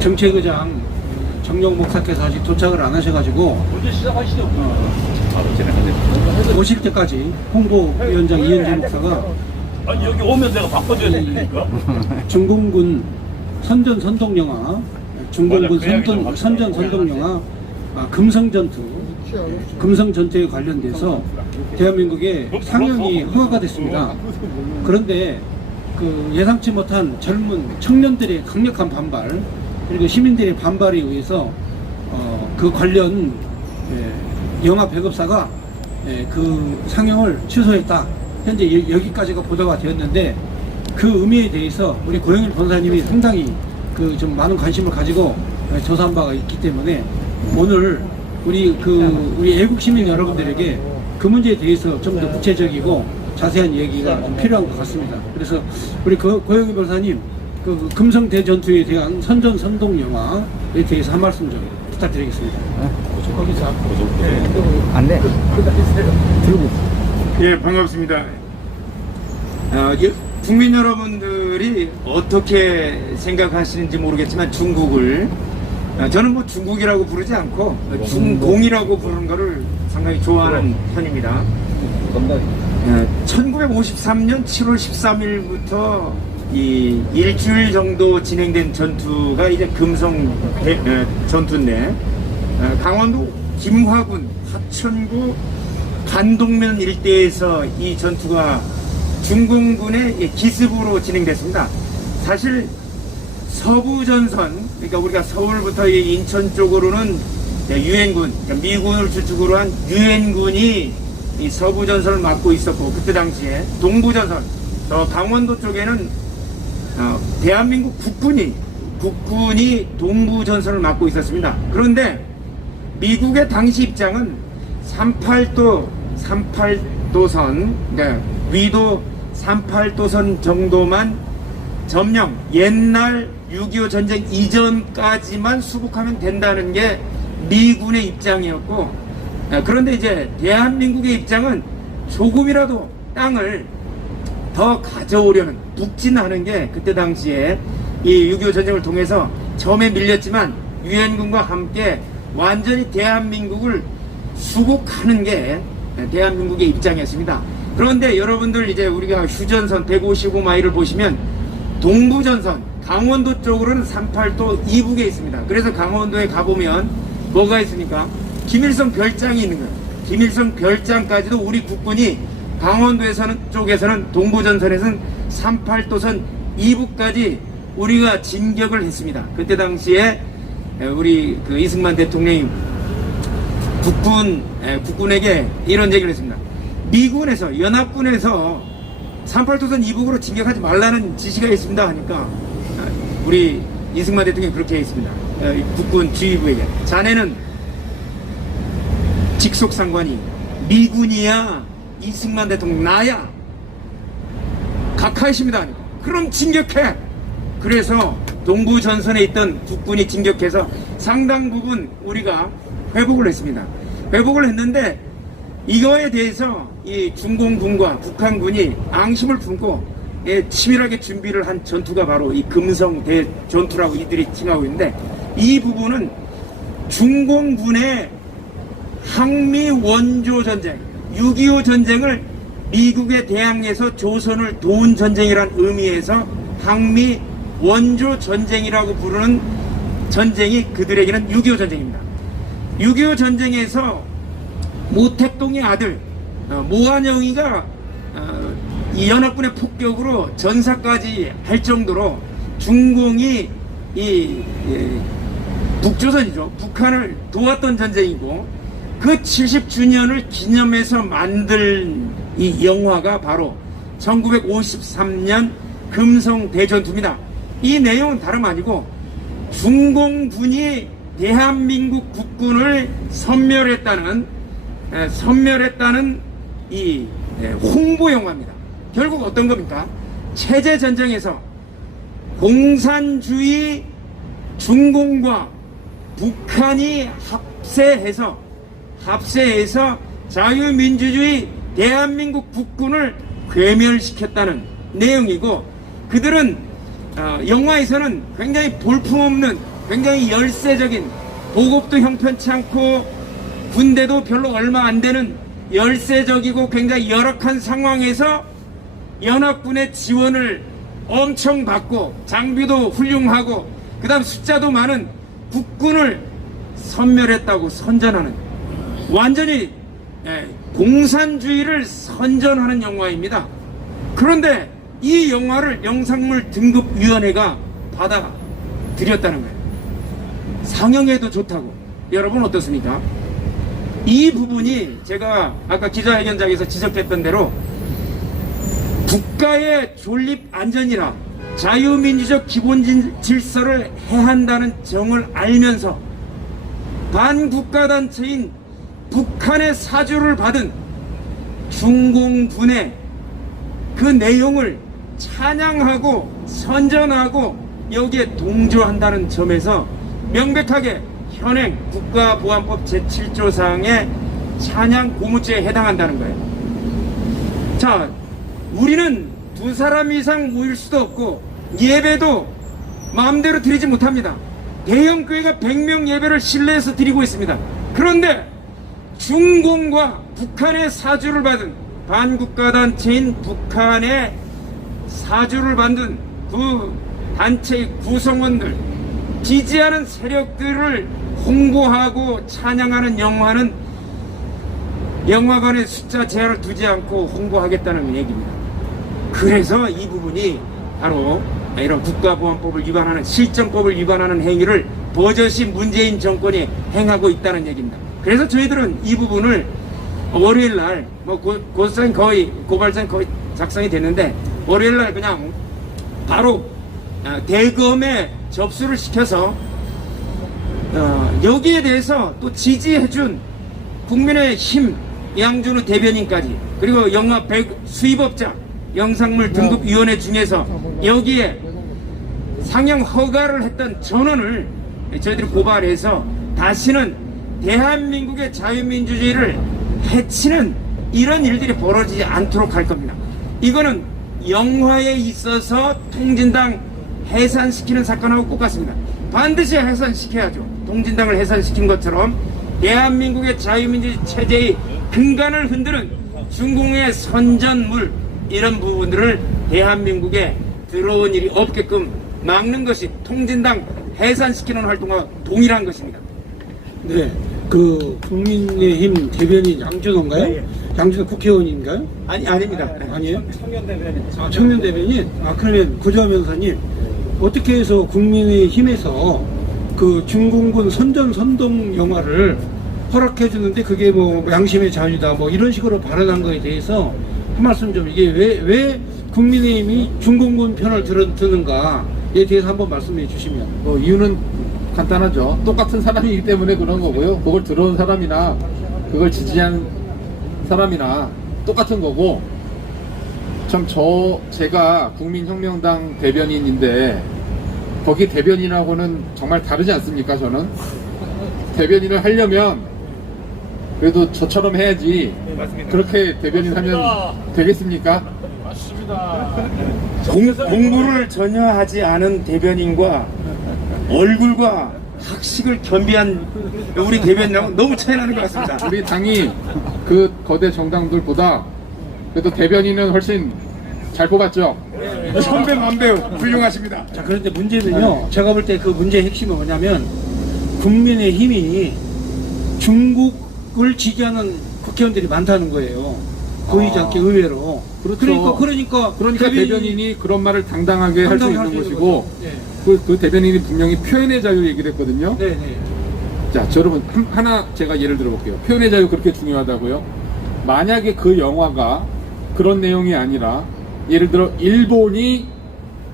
정책의장 정용 목사께서 아직 도착을 안 하셔가지고 언제 시작하시죠? 오실 때까지 홍보위원장 이현재 목사가 아니 여기 오면 내가 바꿔줘야 되니까. 중공군 선전 선동영화, 중공군 선전 선동영화 금성전투에 관련돼서 대한민국에 상영이 허가가 됐습니다. 그런데 그 예상치 못한 젊은 청년들의 강력한 반발 그리고 시민들의 반발에 의해서 그 관련 영화 배급사가 그 상영을 취소했다. 현재 여기까지가 보도가 되었는데 그 의미에 대해서 우리 고영일 변호사님이 상당히 그 좀 많은 관심을 가지고 조사한 바가 있기 때문에 오늘 우리 애국 시민 여러분들에게 그 문제에 대해서 좀 더 구체적이고 자세한 얘기가 좀 필요한 것 같습니다. 그래서 우리 고영일 변호사님 그 금성 대전투에 대한 선전 선동 영화에 대해서 한 말씀 좀 부탁드리겠습니다. 안 돼. 들고. 예, 반갑습니다. 국민 여러분들이 어떻게 생각하시는지 모르겠지만 중국을 저는 뭐 중국이라고 부르지 않고 중공이라고 부르는 거를 상당히 좋아하는 편입니다. 1953년 7월 13일부터 이 일주일 정도 진행된 전투가 이제 금성 전투인데 강원도 김화군 하천구 간동면 일대에서 이 전투가 중공군의 기습으로 진행됐습니다. 사실 서부전선, 그러니까 우리가 서울부터 인천 쪽으로는 유엔군, 그러니까 미군을 주축으로 한 유엔군이 이 서부전선을 맡고 있었고, 그때 당시에 동부전선, 강원도 쪽에는 대한민국 국군이 동부전선을 맡고 있었습니다. 그런데 미국의 당시 입장은 38도선, 위도 38도선 정도만 점령, 옛날 6.25 전쟁 이전까지만 수복하면 된다는 게 미군의 입장이었고, 그런데 이제 대한민국의 입장은 조금이라도 땅을 더 가져오려는, 북진하는 게 그때 당시에 이 6.25 전쟁을 통해서 처음에 밀렸지만 유엔군과 함께 완전히 대한민국을 수복하는 게 대한민국의 입장이었습니다. 그런데 여러분들 이제 우리가 휴전선 155마일을 보시면 동부전선 강원도 쪽으로는 38도 이북에 있습니다. 그래서 강원도에 가보면 뭐가 있습니까? 김일성 별장이 있는 거예요. 김일성 별장까지도 우리 국군이 강원도에서는 쪽에서는 동부전선에서는 38도선 이북까지 우리가 진격을 했습니다. 그때 당시에 우리 이승만 대통령이 국군에게 이런 얘기를 했습니다. 미군에서 연합군에서 38도선 이북으로 진격하지 말라는 지시가 있습니다 하니까 우리 이승만 대통령이 그렇게 했습니다. 국군 지휘부에게 자네는 직속상관이 미군이야 이승만 대통령 나야 각하이십니다 하니까 그럼 진격해. 그래서 동부전선에 있던 국군이 진격해서 상당 부분 우리가 회복을 했습니다. 회복을 했는데 이거에 대해서 이 중공군과 북한군이 앙심을 품고 치밀하게 준비를 한 전투가 바로 이 금성 대전투라고 이들이 칭하고 있는데, 이 부분은 중공군의 항미 원조 전쟁, 6.25 전쟁을 미국에 대항해서 조선을 도운 전쟁이란 의미에서 항미 원조 전쟁이라고 부르는 전쟁이 그들에게는 6.25 전쟁입니다. 6.25 전쟁에서 모택동의 아들 모한영이가 이 연합군의 폭격으로 전사까지 할 정도로 중공이 북조선이죠. 북한을 도왔던 전쟁이고, 그 70주년을 기념해서 만든 이 영화가 바로 1953년 금성 대전투입니다. 이 내용은 다름 아니고 중공군이 대한민국 국군을 섬멸했다는 이 홍보 영화입니다. 결국 어떤 겁니까? 체제 전쟁에서 공산주의 중공과 북한이 합세해서 자유민주주의 대한민국 국군을 괴멸시켰다는 내용이고, 그들은 영화에서는 굉장히 볼품없는, 굉장히 열세적인, 보급도 형편치 않고 군대도 별로 얼마 안 되는 열세적이고 굉장히 열악한 상황에서 연합군의 지원을 엄청 받고 장비도 훌륭하고 그 다음 숫자도 많은 국군을 섬멸했다고 선전하는, 완전히 공산주의를 선전하는 영화입니다. 그런데 이 영화를 영상물 등급위원회가 받아들였다는 거예요. 상영에도 좋다고. 여러분 어떻습니까? 이 부분이 제가 아까 기자회견장에서 지적했던 대로 국가의 존립 안전이나 자유민주적 기본 질서를 해한다는 점을 알면서 반국가단체인 북한의 사주를 받은 중공군의 그 내용을 찬양하고 선전하고 여기에 동조한다는 점에서 명백하게 현행 국가보안법 제7조 사항의 찬양 고무죄에 해당한다는 거예요. 자, 우리는 두 사람 이상 모일 수도 없고 예배도 마음대로 드리지 못합니다. 대형 교회가 100명 예배를 실내에서 드리고 있습니다. 그런데 중공과 북한의 사주를 받은 반국가단체인 북한의 사주를 받은 그 단체의 구성원들, 지지하는 세력들을 홍보하고 찬양하는 영화는 영화관의 숫자 제한을 두지 않고 홍보하겠다는 얘기입니다. 그래서 이 부분이 바로 이런 국가보안법을 위반하는, 실정법을 위반하는 행위를 버젓이 문재인 정권이 행하고 있다는 얘기입니다. 그래서 저희들은 이 부분을 월요일날 고발장 거의 작성이 됐는데 월요일날 그냥 바로 대검에 접수를 시켜서 여기에 대해서 또 지지해준 국민의힘 양준우 대변인까지, 그리고 영화 수입업자 영상물 등급위원회 중에서 여기에 상영 허가를 했던 전원을 저희들이 고발해서 다시는 대한민국의 자유민주주의를 해치는 이런 일들이 벌어지지 않도록 할 겁니다. 이거는 영화에 있어서 통진당 해산시키는 사건하고 똑같습니다. 반드시 해산시켜야죠. 통진당을 해산시킨 것처럼 대한민국의 자유민주주의 체제의 근간을 흔드는 중공의 선전물, 이런 부분들을 대한민국에 들어온 일이 없게끔 막는 것이 통진당 해산시키는 활동과 동일한 것입니다. 네, 그 국민의힘 대변인 양준호인가요? 네, 양준호 국회의원인가요? 아닙니다. 아니에요? 청년 대변인. 그러면 구조화 변호사님, 어떻게 해서 국민의힘에서 그 중공군 선동 영화를 허락해 주는데 그게 뭐 양심의 자유다 뭐 이런 식으로 발언한 거에 대해서 한 말씀 좀, 이게 왜 국민의힘이 중공군 편을 드는가에 대해서 한번 말씀해 주시면. 이유는 간단하죠. 똑같은 사람이기 때문에 그런 거고요. 그걸 들어온 사람이나 그걸 지지한 사람이나 똑같은 거고, 참 제가 국민혁명당 대변인인데 거기 대변인하고는 정말 다르지 않습니까? 저는 대변인을 하려면 그래도 저처럼 해야지. 그렇게 대변인 하면 되겠습니까? 공부를 전혀 하지 않은 대변인과 얼굴과 학식을 겸비한 우리 대변인하고 너무 차이 나는 것 같습니다. 우리 당이 그 거대 정당들보다 그래도 대변인은 훨씬 잘 뽑았죠. 천배만배 훌륭하십니다. 자, 그런데 문제는요, 제가 볼 때 그 문제의 핵심은 뭐냐면 국민의힘이 중국을 지지하는 국회의원들이 많다는 거예요. 보이지 않게 의외로. 그렇죠. 그러니까 대변인이 그런 말을 당당하게 할 수 있는 당당하게 것이고, 네. 그 대변인이 분명히 표현의 자유 얘기를 했거든요. 네네. 자, 여러분 하나 제가 예를 들어볼게요. 표현의 자유 그렇게 중요하다고요? 만약에 그 영화가 그런 내용이 아니라, 예를 들어 일본이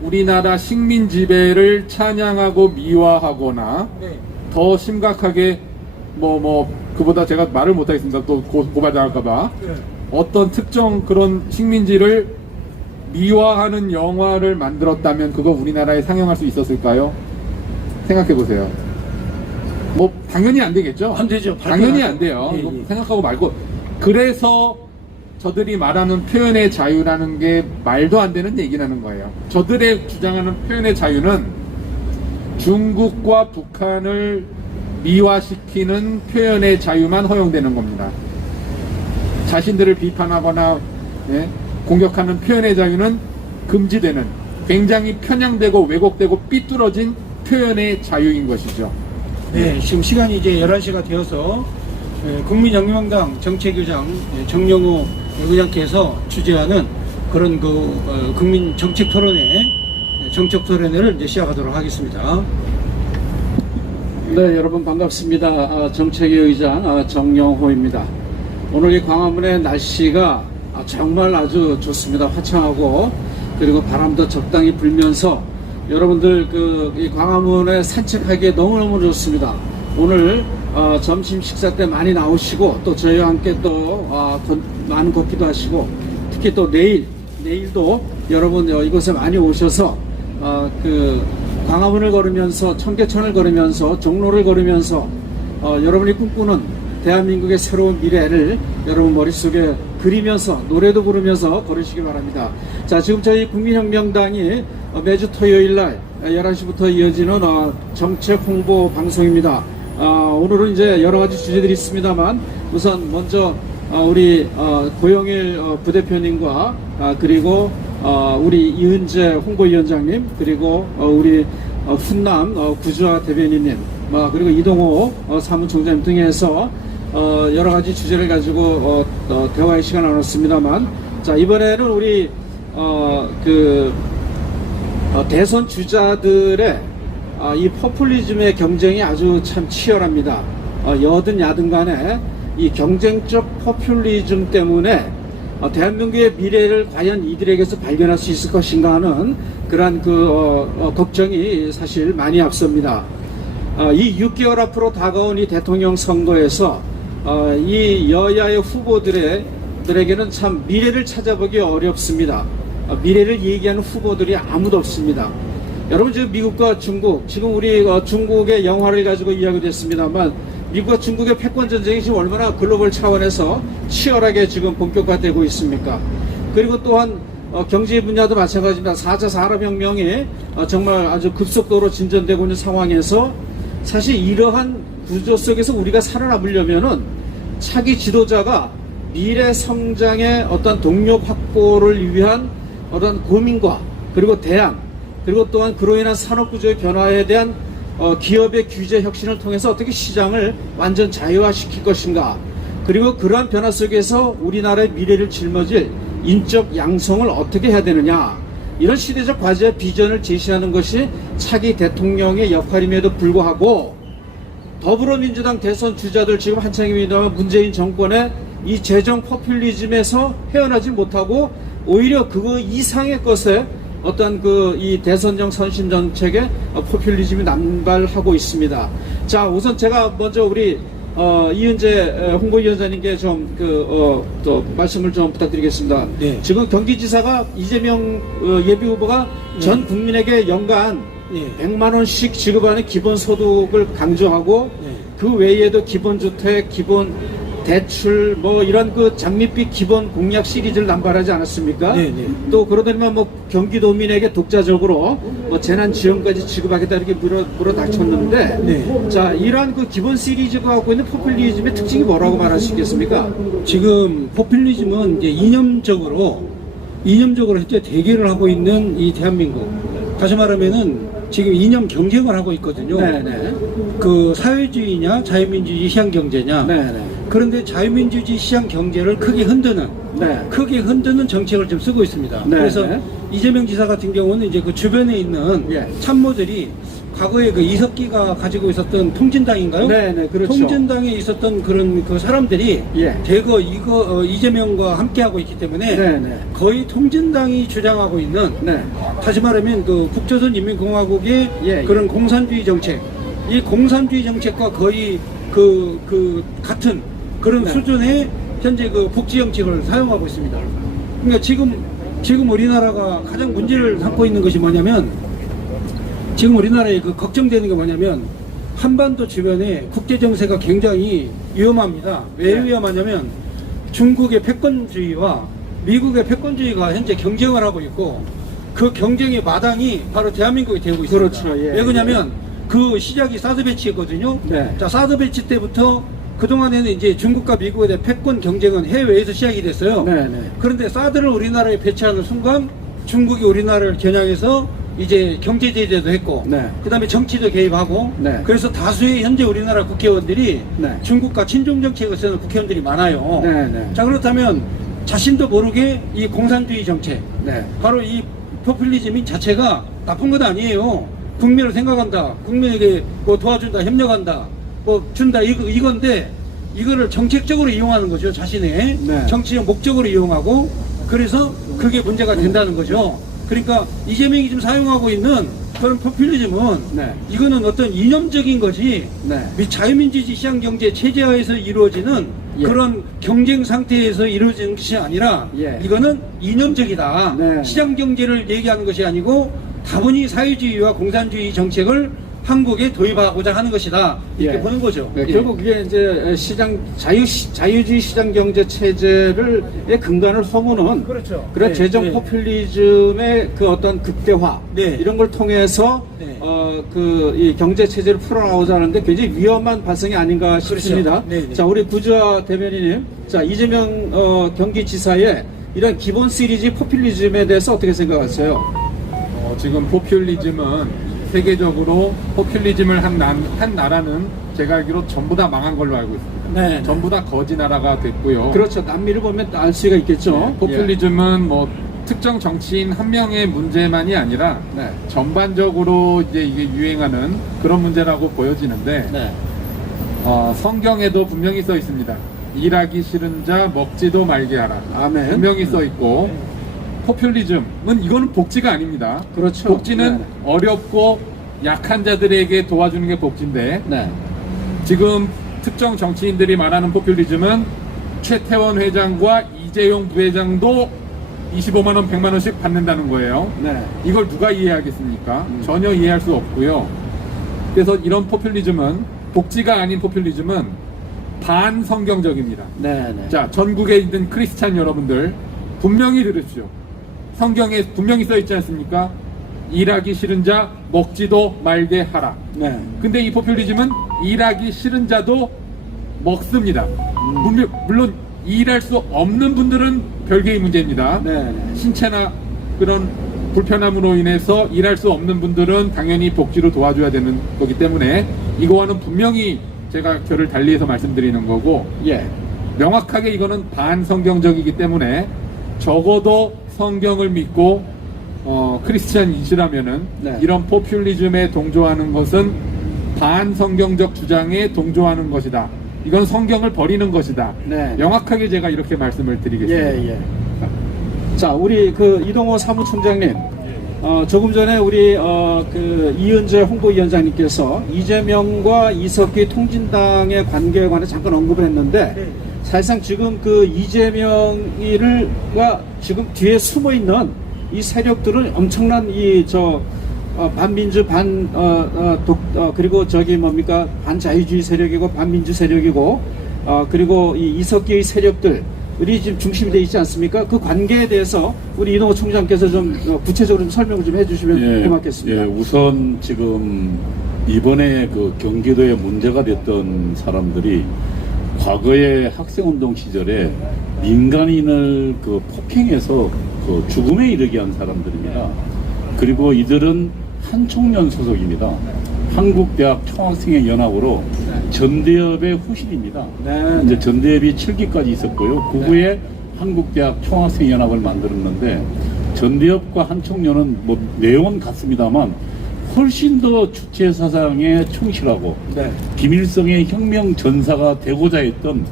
우리나라 식민 지배를 찬양하고 미화하거나, 네. 더 심각하게 그보다 제가 말을 못하겠습니다. 또 고발당할까봐. 네. 어떤 특정 그런 식민지를 미화하는 영화를 만들었다면 그거 우리나라에 상영할 수 있었을까요? 생각해 보세요. 당연히 안 되겠죠? 안 되죠. 당연히 안 돼요. 예, 이거 예. 생각하고 말고. 그래서 저들이 말하는 표현의 자유라는 게 말도 안 되는 얘기라는 거예요. 저들의 주장하는 표현의 자유는 중국과 북한을 미화시키는 표현의 자유만 허용되는 겁니다. 자신들을 비판하거나 공격하는 표현의 자유는 금지되는, 굉장히 편향되고 왜곡되고 삐뚤어진 표현의 자유인 것이죠. 네, 지금 시간이 이제 11시가 되어서 국민혁명당 정책위장 정영호 의장께서 주재하는 그런 국민 정책 토론회를 이제 시작하도록 하겠습니다. 네, 여러분 반갑습니다. 정책위 의장 정영호입니다. 오늘 이 광화문의 날씨가 정말 아주 좋습니다. 화창하고, 그리고 바람도 적당히 불면서 여러분들 이 광화문에 산책하기에 너무너무 좋습니다. 오늘 점심 식사 때 많이 나오시고, 또 저희와 함께 또 많은 걷기도 하시고, 특히 또 내일도 여러분 이곳에 많이 오셔서 광화문을 걸으면서, 청계천을 걸으면서, 종로를 걸으면서 여러분이 꿈꾸는 대한민국의 새로운 미래를 여러분 머릿속에 그리면서, 노래도 부르면서 걸으시기 바랍니다. 자, 지금 저희 국민혁명당이 매주 토요일날 11시부터 이어지는 정책 홍보 방송입니다. 오늘은 이제 여러 가지 주제들이 있습니다만, 우선 먼저 우리 고영일 부대표님과 그리고 우리 이은재 홍보위원장님, 그리고 우리 훈남 구주아 대변인님, 그리고 이동호 사무총장님 등에서 여러 가지 주제를 가지고 대화의 시간을 나눴습니다만, 자, 이번에는 우리 대선 주자들의 이 포퓰리즘의 경쟁이 아주 참 치열합니다. 여든 야든 간에 이 경쟁적 포퓰리즘 때문에 대한민국의 미래를 과연 이들에게서 발견할 수 있을 것인가 하는 그러한 걱정이 사실 많이 앞섭니다. 이 6개월 앞으로 다가온 이 대통령 선거에서 이 여야의 후보들에게는 참 미래를 찾아보기 어렵습니다. 미래를 얘기하는 후보들이 아무도 없습니다. 여러분, 지금 미국과 중국, 지금 우리 중국의 영화를 가지고 이야기도 했습니다만, 미국과 중국의 패권 전쟁이 지금 얼마나 글로벌 차원에서 치열하게 지금 본격화되고 있습니까? 그리고 또한 경제 분야도 마찬가지입니다. 4차 산업혁명이 정말 아주 급속도로 진전되고 있는 상황에서 사실 이러한 구조 속에서 우리가 살아남으려면은 차기 지도자가 미래 성장의 어떤 동력 확보를 위한 어떤 고민과 그리고 대안, 그리고 또한 그로 인한 산업구조의 변화에 대한 기업의 규제 혁신을 통해서 어떻게 시장을 완전 자유화시킬 것인가, 그리고 그러한 변화 속에서 우리나라의 미래를 짊어질 인적 양성을 어떻게 해야 되느냐, 이런 시대적 과제와 비전을 제시하는 것이 차기 대통령의 역할임에도 불구하고, 더불어민주당 대선 주자들 지금 한창입니다만 문재인 정권의 이 재정 포퓰리즘에서 헤어나지 못하고 오히려 그거 이상의 것에 어떤 이 대선정 선심 정책의 포퓰리즘이 남발하고 있습니다. 자, 우선 제가 먼저 우리 이은재 홍보위원장님께 좀 또 말씀을 좀 부탁드리겠습니다. 네. 지금 경기지사가 이재명 예비후보가 전 국민에게 연간 100만 원씩 지급하는 기본소득을 강조하고, 그 외에도 기본주택, 기본 대출, 이런 장밋빛 기본 공약 시리즈를 남발하지 않았습니까? 또 그러더니만 경기도민에게 독자적으로 재난 지원까지 지급하겠다 이렇게 물어닥쳤는데, 자, 이러한 기본 시리즈가 갖고 있는 포퓰리즘의 특징이 뭐라고 말하시겠습니까? 지금 포퓰리즘은 이제 이념적으로 현재 대결을 하고 있는 이 대한민국, 다시 말하면은 지금 이념 경쟁을 하고 있거든요. 사회주의냐 자유민주주의 시장 경제냐. 그런데 자유민주주의 시장 경제를 크게 흔드는 정책을 좀 쓰고 있습니다. 그래서 이재명 지사 같은 경우는 이제 그 주변에 있는 참모들이 과거에 이석기가 가지고 있었던 통진당인가요? 그렇죠. 통진당에 있었던 그런 사람들이 대거 이재명과 함께하고 있기 때문에 거의 통진당이 주장하고 있는, 다시 말하면 국조선인민공화국의 그런 공산주의 정책, 이 공산주의 정책과 거의 같은 그런 수준의 현재 복지 정책을 사용하고 있습니다. 그러니까 지금 우리나라가 가장 문제를 삼고 있는 것이 뭐냐면, 지금 우리나라에 걱정되는 게 뭐냐면, 한반도 주변에 국제 정세가 굉장히 위험합니다. 왜 위험하냐면, 중국의 패권주의와 미국의 패권주의가 현재 경쟁을 하고 있고 그 경쟁의 마당이 바로 대한민국이 되고 있습니다. 그렇죠. 예. 왜 그러냐면 그 시작이 사드 배치였거든요. 네. 자, 사드 배치 때부터 그동안에는 이제 중국과 미국에 대한 패권 경쟁은 해외에서 시작이 됐어요. 네, 네. 그런데 사드를 우리나라에 배치하는 순간 중국이 우리나라를 겨냥해서 이제 경제 제재도 했고 네. 그다음에 정치도 개입하고 네. 그래서 다수의 현재 우리나라 국회의원들이 네. 중국과 친중 정책을 쓰는 국회의원들이 많아요. 네, 네. 자, 그렇다면 자신도 모르게 이 공산주의 정책 네. 바로 이 포퓰리즘 자체가 나쁜 건 아니에요. 국민을 생각한다. 국민에게 뭐 도와준다. 협력한다. 뭐 준다. 이건데 이거를 정책적으로 이용하는 거죠. 자신의 네. 정치적 목적으로 이용하고 그래서 그게 문제가 된다는 거죠. 그러니까 이재명이 지금 사용하고 있는 그런 포퓰리즘은 네. 이거는 어떤 이념적인 거지 네. 자유민주주의 시장경제 체제하에서 이루어지는 예. 그런 경쟁 상태에서 이루어지는 것이 아니라 예. 이거는 이념적이다. 네. 시장경제를 얘기하는 것이 아니고 다분히 사회주의와 공산주의 정책을 한국에 도입하고자 하는 것이다. 이렇게 예. 보는 거죠. 네, 예. 결국 그게 이제 자유주의 시장 경제 체제를 의 근간을 서무는 그렇죠. 그런 네, 재정 네. 포퓰리즘의 그 어떤 극대화 네. 이런 걸 통해서 네. 그 이 경제 체제를 풀어나오자 하는데 굉장히 위험한 발상이 아닌가 싶습니다. 그렇죠. 네, 네. 자, 우리 구주아 대변인님, 자 이재명 경기지사의 이런 기본 시리즈 포퓰리즘에 대해서 어떻게 생각하세요? 지금 포퓰리즘은 세계적으로 포퓰리즘을 한 나라는 제가 알기로 전부 다 망한 걸로 알고 있습니다. 네. 전부 다 거지 나라가 됐고요. 그렇죠. 남미를 보면 알 수가 있겠죠. 네, 포퓰리즘은 뭐 특정 정치인 한 명의 문제만이 아니라 네. 전반적으로 이제 이게 유행하는 그런 문제라고 보여지는데 네. 성경에도 분명히 써 있습니다. 일하기 싫은 자 먹지도 말게 하라. 아멘. 분명히 써 있고 포퓰리즘은 이거는 복지가 아닙니다. 그렇죠. 복지는 네. 어렵고 약한 자들에게 도와주는 게 복지인데 네. 지금 특정 정치인들이 말하는 포퓰리즘은 최태원 회장과 이재용 부회장도 25만 원, 100만 원씩 받는다는 거예요. 네. 이걸 누가 이해하겠습니까? 전혀 이해할 수 없고요. 그래서 이런 포퓰리즘은 복지가 아닌 포퓰리즘은 반성경적입니다. 네. 네. 자, 전국에 있는 크리스찬 여러분들 분명히 들으십시오. 성경에 분명히 써 있지 않습니까? 일하기 싫은 자 먹지도 말게 하라. 네. 근데 이 포퓰리즘은 일하기 싫은 자도 먹습니다. 물론 일할 수 없는 분들은 별개의 문제입니다. 네. 네. 신체나 그런 불편함으로 인해서 일할 수 없는 분들은 당연히 복지로 도와줘야 되는 거기 때문에 이거와는 분명히 제가 결을 달리해서 말씀드리는 거고 예. 명확하게 이거는 반성경적이기 때문에 적어도 성경을 믿고 크리스찬이시라면은 네. 이런 포퓰리즘에 동조하는 것은 반성경적 주장에 동조하는 것이다. 이건 성경을 버리는 것이다. 네. 명확하게 제가 이렇게 말씀을 드리겠습니다. 예, 예. 자, 우리 그 이동호 사무총장님, 조금 전에 우리 그 이은재 홍보위원장님께서 이재명과 이석기 통진당의 관계에 관해 잠깐 언급을 했는데 사실상 지금 그 이재명이가 지금 뒤에 숨어 있는 이 세력들은 엄청난 반민주 그리고 저기 뭡니까 반자유주의 세력이고 반민주 세력이고 그리고 이 이석기의 세력들이 지금 중심이 되어 있지 않습니까? 그 관계에 대해서 우리 이동호 총장께서 좀 구체적으로 좀 설명을 좀 해주시면 고맙겠습니다. 예, 우선 지금 이번에 그 경기도에 문제가 됐던 사람들이 과거에 학생운동 시절에 민간인을 그 폭행해서 그 죽음에 이르게 한 사람들입니다. 그리고 이들은 한총련 소속입니다. 한국대학 총학생회 연합으로 전대협의 후신입니다. 네. 이제 전대협이 7기까지 있었고요. 그 후에 한국대학 총학생 연합을 만들었는데 전대협과 한총련은 뭐 내용은 같습니다만 훨씬 더 주체 사상에 충실하고 네. 김일성의 혁명 전사가 되고자 했던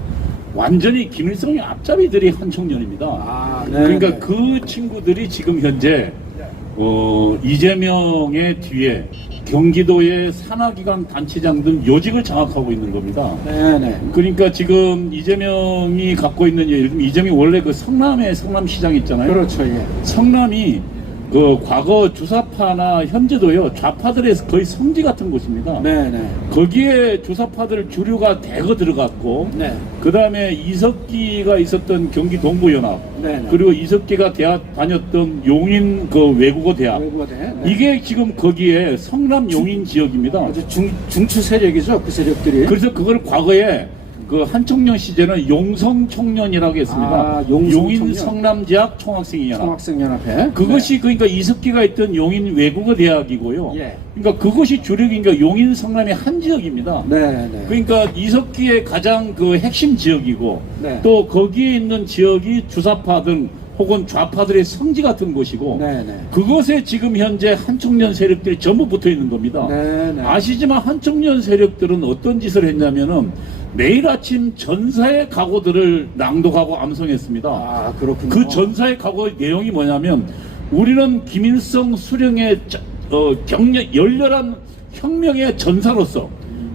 완전히 김일성의 앞잡이들이 한총련입니다. 아, 네. 그러니까 그 친구들이 지금 현재 이재명의 뒤에 경기도의 산하기관 단체장 등 요직을 장악하고 있는 겁니다. 네네. 그러니까 지금 이재명이 갖고 있는 예를 들면 이재명이 원래 그 성남에 성남시장 있잖아요. 그렇죠. 예. 성남이 그 과거 주사파나 현재도요 좌파들의 거의 성지 같은 곳입니다. 네네. 거기에 주사파들 주류가 대거 들어갔고, 네. 그 다음에 이석기가 있었던 경기 동부연합, 네네. 그리고 이석기가 대학 다녔던 용인 그 외국어 대학, 외국어대. 네. 이게 지금 거기에 성남 용인 지역입니다. 아주 중추 세력이죠, 그 세력들이. 그래서 그걸 과거에 그 한청년 시절은 용성 청년이라고 했습니다. 아, 용성 용인 청년. 성남대학 총학생연합. 총학생연합회. 그것이 그러니까 이석기가 있던 용인 외국어 대학이고요. 예. 그러니까 그것이 주력인가 용인 성남의 한 지역입니다. 네네. 그러니까 이석기의 가장 그 핵심 지역이고, 네. 또 거기에 있는 지역이 주사파 등 혹은 좌파들의 성지 같은 곳이고, 네네. 그것에 지금 현재 한청년 세력들이 전부 붙어 있는 겁니다. 네네. 아시지만 한청년 세력들은 어떤 짓을 했냐면은 매일 아침 전사의 각오들을 낭독하고 암송했습니다. 아, 그렇군요. 그 전사의 각오의 내용이 뭐냐면, 우리는 김일성 수령의 열렬한 혁명의 전사로서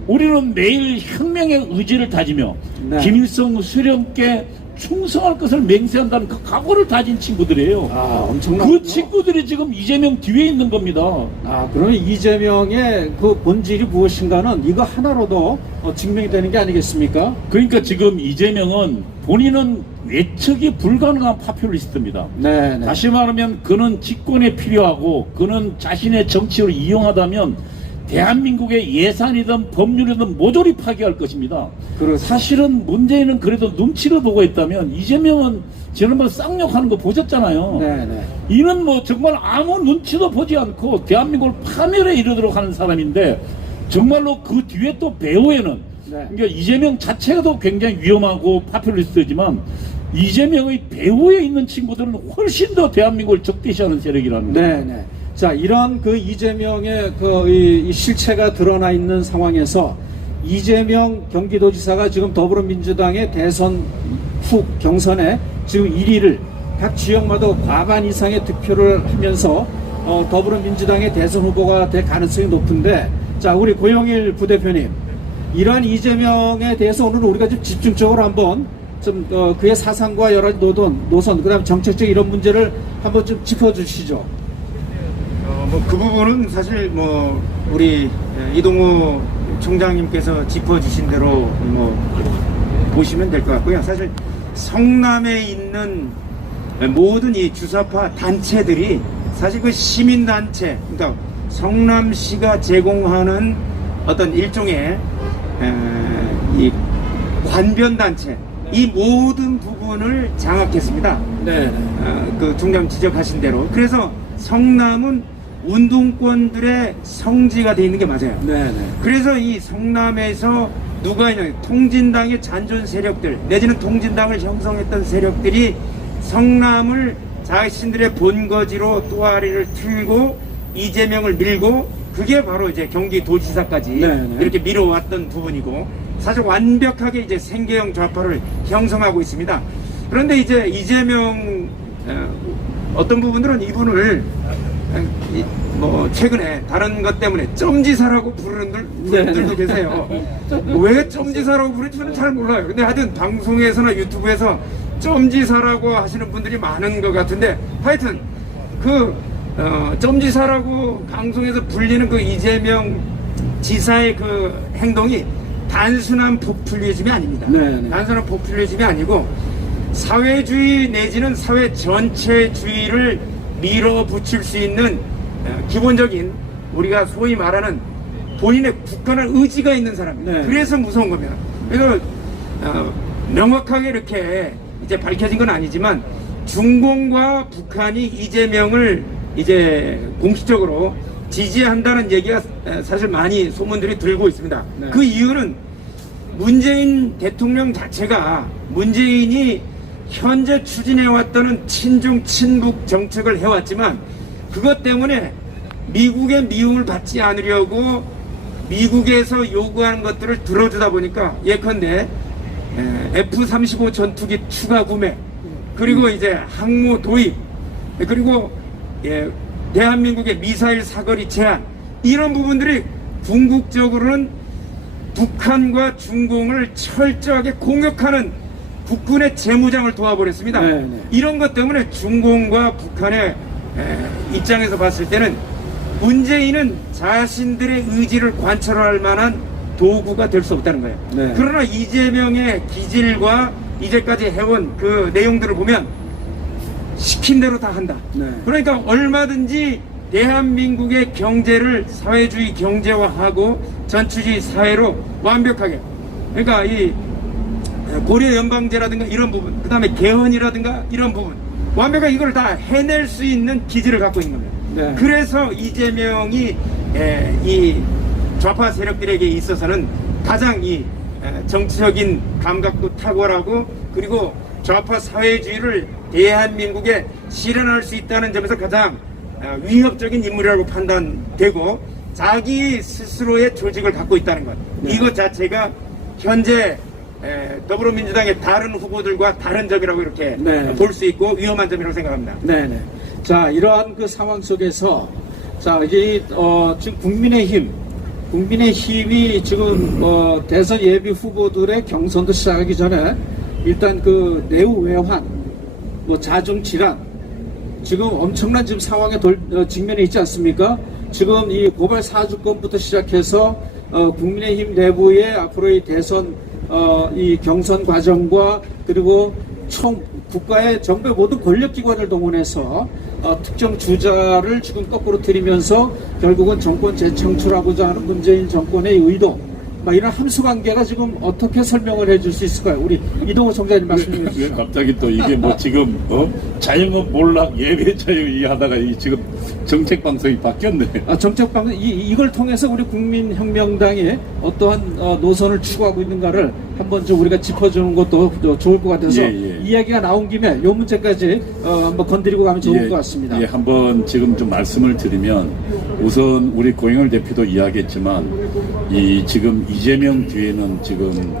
우리는 매일 혁명의 의지를 다지며 네. 김일성 수령께 충성할 것을 맹세한다는 그 각오를 다진 친구들이에요. 아, 엄청나군요. 그 친구들이 지금 이재명 뒤에 있는 겁니다. 아, 그러면 이재명의 그 본질이 무엇인가는 이거 하나로도 증명이 되는 게 아니겠습니까? 그러니까 지금 이재명은 본인은 예측이 불가능한 파퓰리스트입니다. 네네. 다시 말하면 그는 집권에 필요하고 그는 자신의 정치를 이용하다면 대한민국의 예산이든 법률이든 모조리 파괴할 것입니다. 그렇죠. 사실은 문재인은 그래도 눈치를 보고 있다면, 이재명은 지난번 쌍욕하는 거 보셨잖아요. 네네. 이는 뭐 정말 아무 눈치도 보지 않고 대한민국을 파멸에 이르도록 하는 사람인데, 정말로 그 뒤에 또 배후에는, 네. 그러니까 이재명 자체도 굉장히 위험하고 파퓰리스트지만 이재명의 배후에 있는 친구들은 훨씬 더 대한민국을 적대시하는 세력이라는 거예요. 네네. 자, 이런 그 이재명의 이 실체가 드러나 있는 상황에서 이재명 경기도지사가 지금 더불어민주당의 대선 후 경선에 지금 1위를 각 지역마다 과반 이상의 득표를 하면서 더불어민주당의 대선 후보가 될 가능성이 높은데, 자, 우리 고영일 부대표님, 이러한 이재명에 대해서 오늘 우리가 좀 집중적으로 한번 좀 그의 사상과 여러 가지 노선, 그다음 정책적 이런 문제를 한번 좀 짚어주시죠. 그 부분은 사실 우리 이동우 총장님께서 짚어주신 대로 보시면 될 것 같고요. 사실 성남에 있는 모든 이 주사파 단체들이 사실 그 시민단체, 그러니까 성남시가 제공하는 어떤 일종의 이 관변단체, 이 모든 부분을 장악했습니다. 네. 그 총장 지적하신 대로. 그래서 성남은 운동권들의 성지가 돼 있는 게 맞아요. 네네. 그래서 이 성남에서 누가 있냐, 통진당의 잔존 세력들 내지는 통진당을 형성했던 세력들이 성남을 자신들의 본거지로 또아리를 틀고 이재명을 밀고, 그게 바로 이제 경기도지사까지 네네. 이렇게 밀어왔던 부분이고, 사실 완벽하게 이제 생계형 좌파를 형성하고 있습니다. 그런데 이제 이재명 어떤 부분들은 이분을 최근에 다른 것 때문에 점지사라고 부르는 분들도 계세요. 왜 점지사라고 부르는지 저는 잘 몰라요. 근데 하여튼 방송에서나 유튜브에서 점지사라고 하시는 분들이 많은 것 같은데, 하여튼 점지사라고 방송에서 불리는 그 이재명 지사의 그 행동이 단순한 포퓰리즘이 아닙니다. 네네. 단순한 포퓰리즘이 아니고 사회주의 내지는 사회 전체주의를 밀어붙일 수 있는 기본적인, 우리가 소위 말하는 본인의 굳건한 의지가 있는 사람입니다. 네. 그래서 무서운 겁니다. 그래서 명확하게 이렇게 이제 밝혀진 건 아니지만 중공과 북한이 이재명을 이제 공식적으로 지지한다는 얘기가 사실 많이 소문들이 들고 있습니다. 네. 그 이유는 문재인 대통령 자체가 문재인이 현재 추진해왔다는 친중 친북 정책을 해왔지만, 그것 때문에 미국의 미움을 받지 않으려고 미국에서 요구하는 것들을 들어주다 보니까, 예컨대 F-35 전투기 추가 구매, 그리고 이제 항모 도입, 그리고 대한민국의 미사일 사거리 제한, 이런 부분들이 궁극적으로는 북한과 중공을 철저하게 공격하는 국군의 재무장을 도와버렸습니다. 네. 이런 것 때문에 중공과 북한의 입장에서 봤을 때는 문재인은 자신들의 의지를 관철할 만한 도구가 될 수 없다는 거예요. 네. 그러나 이재명의 기질과 이제까지 해온 그 내용들을 보면 시킨 대로 다 한다. 네. 그러니까 얼마든지 대한민국의 경제를 사회주의 경제화하고 전투주의 사회로 완벽하게, 그러니까 이 고려 연방제라든가 이런 부분, 그 다음에 개헌이라든가 이런 부분, 완벽하게 이걸 다 해낼 수 있는 기질을 갖고 있는 겁니다. 네. 그래서 이재명이 이 좌파 세력들에게 있어서는 가장 이 정치적인 감각도 탁월하고, 그리고 좌파 사회주의를 대한민국에 실현할 수 있다는 점에서 가장 위협적인 인물이라고 판단되고, 자기 스스로의 조직을 갖고 있다는 것, 네. 이것 자체가 현재 더불어민주당의 다른 후보들과 다른 점이라고 이렇게 네. 볼 수 있고 위험한 점이라고 생각합니다. 네네. 자, 이러한 그 상황 속에서, 자, 지금 국민의힘이 지금 대선 예비 후보들의 경선도 시작하기 전에 일단 그 내후 외환, 자중 질환, 지금 엄청난 지금 상황에 직면해 있지 않습니까? 지금 이 고발 사주권부터 시작해서 국민의힘 내부의 앞으로의 대선 이 경선 과정과, 그리고 국가의 정부의 모든 권력기관을 동원해서 특정 주자를 지금 거꾸로 들이면서 결국은 정권 재창출하고자 하는 문재인 정권의 의도, 이런 함수관계가 지금 어떻게 설명을 해줄 수 있을까요? 우리 이동호 총장님 말씀해 왜 주시죠. 갑자기 또 이게 뭐 지금 자영업 몰락 예배 자유 하다가 지금 정책 방송이 바뀌었네. 정책방송 이걸 통해서 우리 국민혁명당이 어떠한 노선을 추구하고 있는가를 한번 좀 우리가 짚어주는 것도 좋을 것 같아서, 예. 이야기가 나온 김에 이 문제까지 한번 건드리고 가면 좋을 것 같습니다. 예, 한번 지금 좀 말씀을 드리면, 우선 우리 고영열 대표도 이야기했지만 이 지금 이재명 뒤에는 지금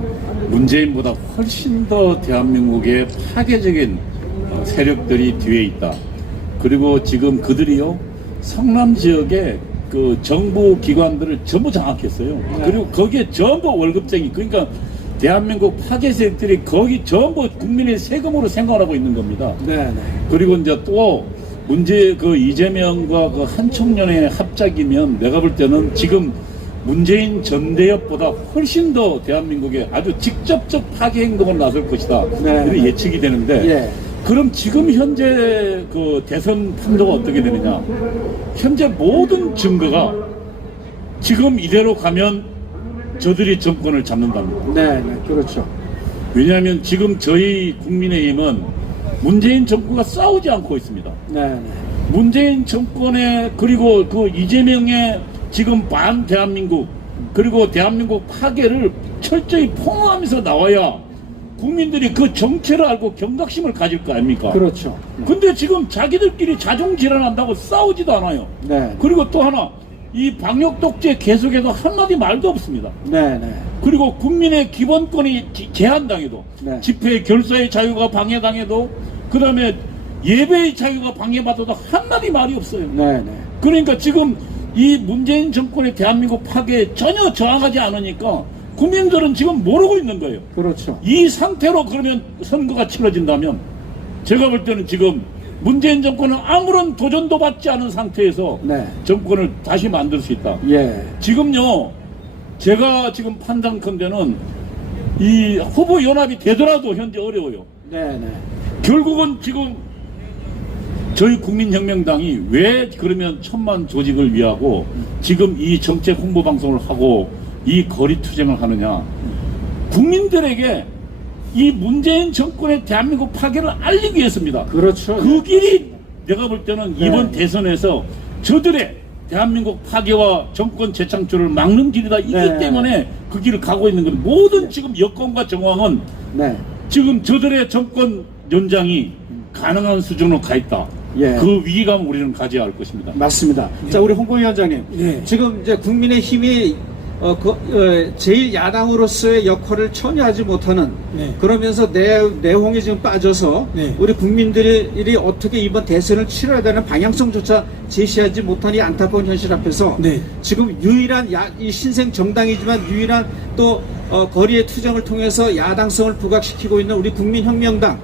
문재인보다 훨씬 더 대한민국의 파괴적인 세력들이 뒤에 있다. 그리고 지금 그들이요, 성남 지역에 그 정부 기관들을 전부 장악했어요. 그리고 거기에 전부 월급쟁이, 그러니까 대한민국 파괴 세력들이 거기 전부 국민의 세금으로 생활하고 있는 겁니다. 네. 그리고 이제 또 이재명과 그 한총련의 합작이면 내가 볼 때는 지금 문재인 전대협보다 훨씬 더 대한민국에 아주 직접적 파괴 행동을 나설 것이다. 네. 이렇게 예측이 되는데, 예. 그럼 지금 현재 그 대선 판도가 어떻게 되느냐? 현재 모든 증거가 지금 이대로 가면 저들이 정권을 잡는답니다. 네, 그렇죠. 왜냐하면 지금 저희 국민의힘은 문재인 정부가 싸우지 않고 있습니다. 네. 문재인 정권의, 그리고 그 이재명의 지금 반 대한민국, 그리고 대한민국 파괴를 철저히 폭로하면서 나와야 국민들이 그 정체를 알고 경각심을 가질 거 아닙니까? 그렇죠. 근데 지금 자기들끼리 자중질환한다고 싸우지도 않아요. 네. 그리고 또 하나, 이 방역 독재 계속해도 한마디 말도 없습니다. 네. 그리고 국민의 기본권이 제한당해도, 네. 집회 결사의 자유가 방해당해도, 그 다음에 예배의 자유가 방해받아도 한마디 말이 없어요. 네. 그러니까 지금 이 문재인 정권의 대한민국 파괴에 전혀 저항하지 않으니까 국민들은 지금 모르고 있는 거예요. 그렇죠. 이 상태로 그러면 선거가 치러진다면, 제가 볼 때는 지금 문재인 정권은 아무런 도전도 받지 않은 상태에서 네. 정권을 다시 만들 수 있다. 예. 지금요, 제가 지금 판단컨대는 이 후보 연합이 되더라도 현재 어려워요. 네. 결국은 지금 저희 국민혁명당이 왜 그러면 천만 조직을 위하고 지금 이 정책 홍보 방송을 하고 이 거리 투쟁을 하느냐? 국민들에게 이 문재인 정권의 대한민국 파괴를 알리기 위해서입니다. 그렇죠. 그 길이 내가 볼 때는 이번 대선에서 저들의 대한민국 파괴와 정권 재창출을 막는 길이다. 이기 네. 때문에 그 길을 가고 있는 겁니다. 모든 지금 여건과 정황은 네. 지금 저들의 정권 연장이 가능한 수준으로 가 있다. 예. 그 위기감을 우리는 가져야 할 것입니다. 맞습니다. 자, 우리 홍보위원장님. 예. 지금 이제 국민의힘이 제일 야당으로서의 역할을 전혀 하지 못하는, 네. 그러면서 내홍에 지금 빠져서 네. 우리 국민들이 어떻게 이번 대선을 치러야 되는 방향성조차 제시하지 못한 이 안타까운 현실 앞에서 네. 지금 유일한 이 신생 정당이지만 유일한 또 거리의 투쟁을 통해서 야당성을 부각시키고 있는 우리 국민혁명당,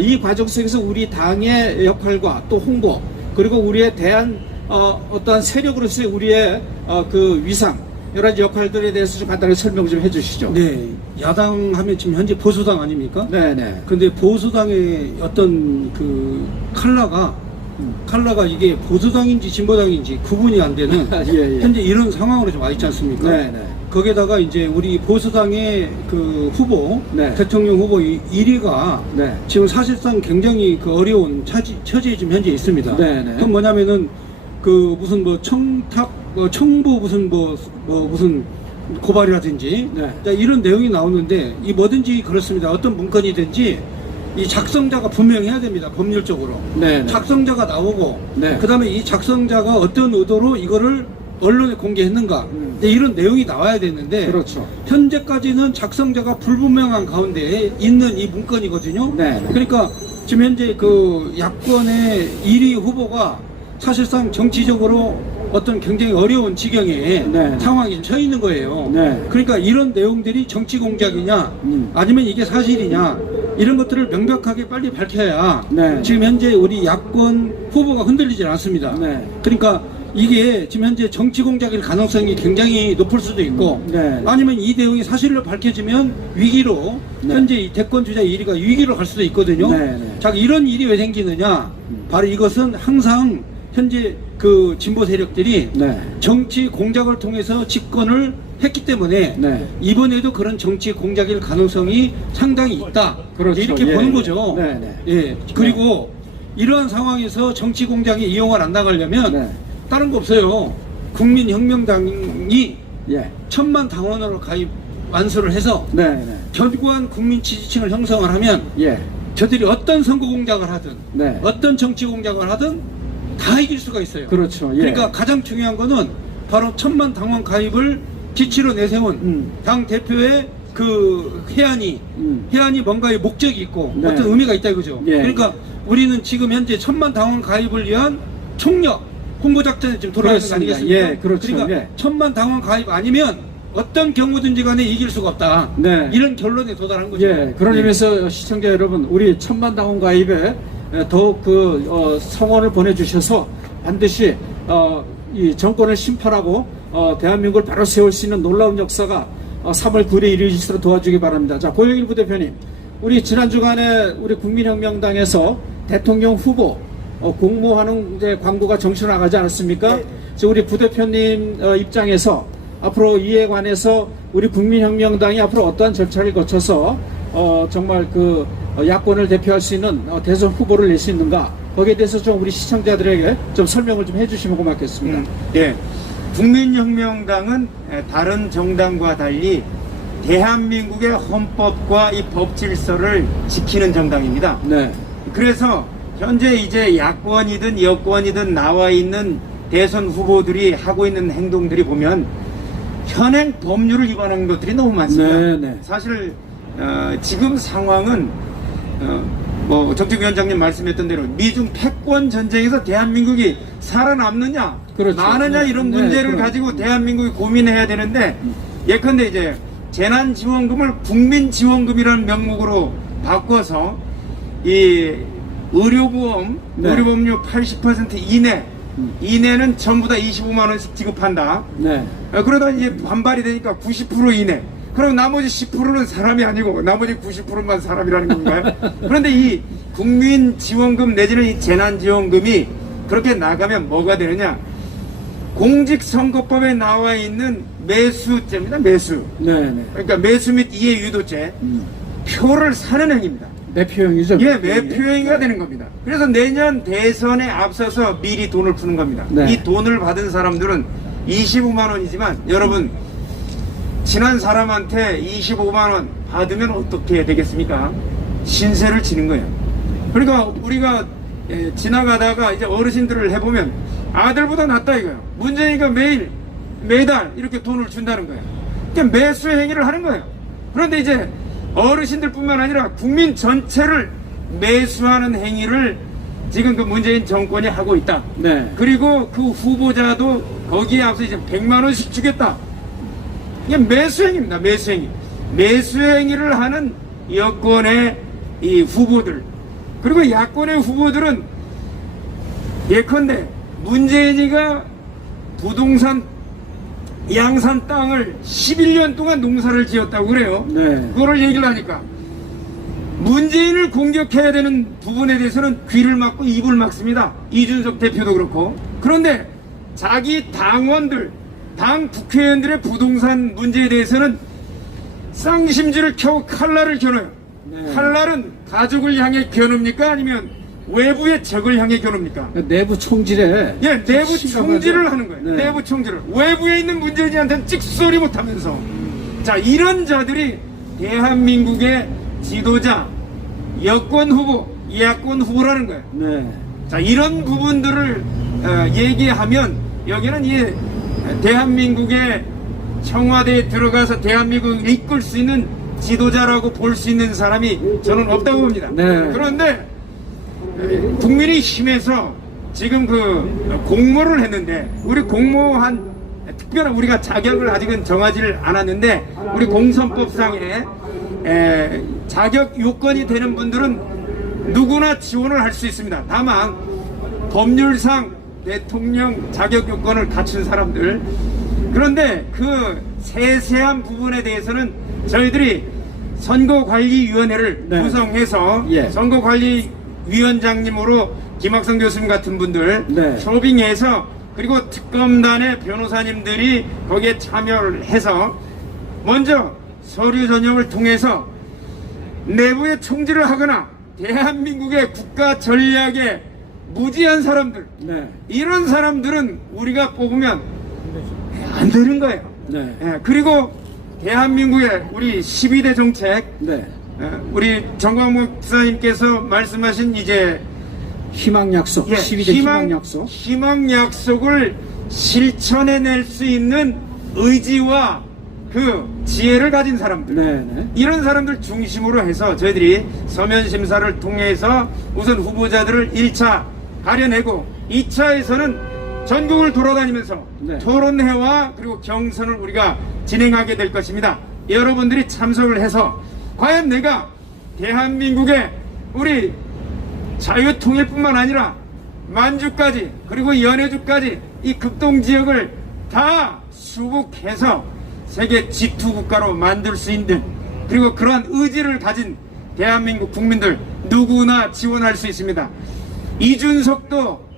이 과정 속에서 우리 당의 역할과 또 홍보, 그리고 우리에 대한 어떠한 세력으로서의 우리의 그 위상, 여러 가지 역할들에 대해서 좀 간단하게 설명 좀 해주시죠. 네, 야당 하면 지금 현재 보수당 아닙니까? 네네. 근데 보수당의 어떤 그 칼라가 이게 보수당인지 진보당인지 구분이 안 되는 예. 현재 이런 상황으로 좀 와 있지 않습니까? 네네. 거기에다가 이제 우리 보수당의 그 후보, 네. 대통령 후보 1위가 네. 지금 사실상 굉장히 그 어려운 처지에 지금 현재 있습니다. 네네. 그건 뭐냐면은 그 무슨 뭐 청부 무슨 고발이라든지 네. 자, 이런 내용이 나오는데 이 뭐든지 그렇습니다. 어떤 문건이든지 이 작성자가 분명해야 됩니다. 법률적으로. 네네. 작성자가 나오고 네. 그다음에 이 작성자가 어떤 의도로 이거를 언론에 공개했는가 이제 이런 내용이 나와야 되는데 그렇죠. 현재까지는 작성자가 불분명한 가운데 있는 이 문건이거든요. 네. 그러니까 지금 현재 그 야권의 1위 후보가 사실상 정치적으로 어떤 굉장히 어려운 지경에 네. 상황이 처해 있는 거예요. 네. 그러니까 이런 내용들이 정치 공작이냐 아니면 이게 사실이냐 이런 것들을 명백하게 빨리 밝혀야 네. 지금 현재 우리 야권 후보가 흔들리지 않습니다. 네. 그러니까 이게 지금 현재 정치 공작일 가능성이 굉장히 높을 수도 있고 네. 아니면 이 내용이 사실로 밝혀지면 위기로 네. 현재 이 대권 주자 1위가 위기로 갈 수도 있거든요. 네, 네. 자, 이런 일이 왜 생기느냐? 바로 이것은 항상 현재 그 진보 세력들이 네. 정치 공작을 통해서 집권을 했기 때문에 네. 이번에도 그런 정치 공작일 가능성이 상당히 있다. 그렇죠. 이렇게 예. 보는 거죠. 네, 네. 예. 그리고 이러한 상황에서 정치 공작에 이용을 안 나가려면 네. 다른 거 없어요. 국민혁명당이 예. 1000만 당원으로 가입 완수를 해서 네. 네. 견고한 국민 지지층을 형성을 하면 예. 저들이 어떤 선거 공작을 하든 네. 어떤 정치 공작을 하든 다 이길 수가 있어요. 그렇죠. 예. 그러니까 가장 중요한 거는 바로 1000만 당원 가입을 기치로 내세운 당 대표의 그 해안이 뭔가의 목적이 있고 네. 어떤 의미가 있다 이거죠. 예. 그러니까 우리는 지금 현재 1000만 당원 가입을 위한 총력 홍보 작전에 지금 돌아가는 거 그렇습니다. 아니겠습니까? 예, 그렇죠. 그러니까 예. 1000만 당원 가입 아니면 어떤 경우든지 간에 이길 수가 없다. 네. 이런 결론에 도달한 거죠. 예, 그런 예. 의미에서 시청자 여러분, 우리 1000만 당원 가입에 더욱 그 성원을 보내주셔서 반드시 이 정권을 심판하고 대한민국을 바로 세울 수 있는 놀라운 역사가 3월 9일에 이루어지도록 도와주기 바랍니다. 자, 고영일 부대표님, 우리 지난 주간에 우리 국민혁명당에서 대통령 후보 공모하는 이제 광고가 정치로 나가지 않았습니까? 네. 지금 우리 부대표님 입장에서 앞으로 이에 관해서 우리 국민혁명당이 앞으로 어떠한 절차를 거쳐서 정말 그 야권을 대표할 수 있는 대선 후보를 낼 수 있는가, 거기에 대해서 좀 우리 시청자들에게 좀 설명을 좀 해주시면 고맙겠습니다. 예. 국민혁명당은 다른 정당과 달리 대한민국의 헌법과 이 법 질서를 지키는 정당입니다. 네. 그래서 현재 이제 야권이든 여권이든 나와 있는 대선 후보들이 하고 있는 행동들이 보면 현행 법률을 위반하는 것들이 너무 많습니다. 네, 네. 사실 지금 상황은 뭐 정책위원장님 말씀했던 대로 미중 패권 전쟁에서 대한민국이 살아남느냐, 그렇죠. 마느냐 이런 네, 문제를 그럼. 가지고 대한민국이 고민해야 되는데 예컨대 이제 재난지원금을 국민지원금이라는 명목으로 바꿔서 이 의료보험, 네. 의료보험료 80% 이내는 전부 다 25만 원씩 지급한다. 네. 그러다 이제 반발이 되니까 90% 이내. 그럼 나머지 10%는 사람이 아니고 나머지 90%만 사람이라는 건가요? 그런데 이 국민지원금 내지는 이 재난지원금이 그렇게 나가면 뭐가 되느냐? 공직선거법에 나와 있는 매수죄입니다. 매수. 네. 네. 그러니까 매수 및 이해 유도죄. 표를 사는 행위입니다. 매표형이죠. 예, 매표행위가 되는 겁니다. 그래서 내년 대선에 앞서서 미리 돈을 푸는 겁니다. 네. 이 돈을 받은 사람들은 25만 원이지만 여러분 지난 사람한테 25만 원 받으면 어떻게 되겠습니까? 신세를 지는 거예요. 그러니까 우리가 지나가다가 이제 어르신들을 해보면 아들보다 낫다 이거예요. 문재인이가 매달 이렇게 돈을 준다는 거예요. 그러니까 매수 행위를 하는 거예요. 그런데 이제 어르신들뿐만 아니라 국민 전체를 매수하는 행위를 지금 그 문재인 정권이 하고 있다. 네. 그리고 그 후보자도 거기에 앞서 이제 100만 원씩 주겠다. 이게 매수행위입니다. 매수행위. 매수행위를 하는 여권의 이 후보들, 그리고 야권의 후보들은 예컨대 문재인이가 부동산 양산 땅을 11년 동안 농사를 지었다고 그래요. 네. 그거를 얘기를 하니까 문재인을 공격해야 되는 부분에 대해서는 귀를 막고 입을 막습니다. 이준석 대표도 그렇고. 그런데 자기 당원들, 당 국회의원들의 부동산 문제에 대해서는 쌍심지를 켜고 칼날을 겨눠요. 네. 칼날은 가족을 향해 겨눕니까? 아니면 외부의 적을 향해 겨눕니까? 내부 총질에 예, 내부 심각하죠. 총질을 하는 거예요. 네. 내부 총질을. 외부에 있는 문재인한테는 찍소리 못하면서. 자, 이런 자들이 대한민국의 지도자, 여권 후보, 야권 후보라는 거예요. 네. 자, 이런 부분들을 얘기하면 여기는 이 대한민국의 청와대에 들어가서 대한민국을 이끌 수 있는 지도자라고 볼 수 있는 사람이 저는 없다고 봅니다. 네. 그런데 국민의힘에서 지금 그 공모를 했는데 우리 공모한 특별한 우리가 자격을 아직은 정하지를 않았는데 우리 공선법상에 자격 요건이 되는 분들은 누구나 지원을 할 수 있습니다. 다만 법률상 대통령 자격 요건을 갖춘 사람들, 그런데 그 세세한 부분에 대해서는 저희들이 선거관리위원회를 네. 구성해서 예. 선거관리위원장님으로 김학성 교수님 같은 분들 네. 초빙해서 그리고 특검단의 변호사님들이 거기에 참여를 해서 먼저 서류 전형을 통해서 내부에 총질을 하거나 대한민국의 국가 전략에 무지한 사람들, 네. 이런 사람들은 우리가 뽑으면 안 되는 거예요. 네. 예, 그리고 대한민국의 우리 12대 정책, 네. 우리 정광 목사님께서 말씀하신 이제 희망 약속. 예, 12대 희망 약속. 희망 약속을 실천해낼 수 있는 의지와 그 지혜를 가진 사람들, 네. 네. 이런 사람들 중심으로 해서 저희들이 서면 심사를 통해서 우선 후보자들을 1차 가려내고 2차에서는 전국을 돌아다니면서 네. 토론회와 그리고 경선을 우리가 진행하게 될 것입니다. 여러분들이 참석을 해서 과연 내가 대한민국의 우리 자유통일뿐만 아니라 만주까지 그리고 연해주까지 이 극동지역을 다 수복해서 세계 G2 국가로 만들 수 있는, 그리고 그러한 의지를 가진 대한민국 국민들 누구나 지원할 수 있습니다. 이준석도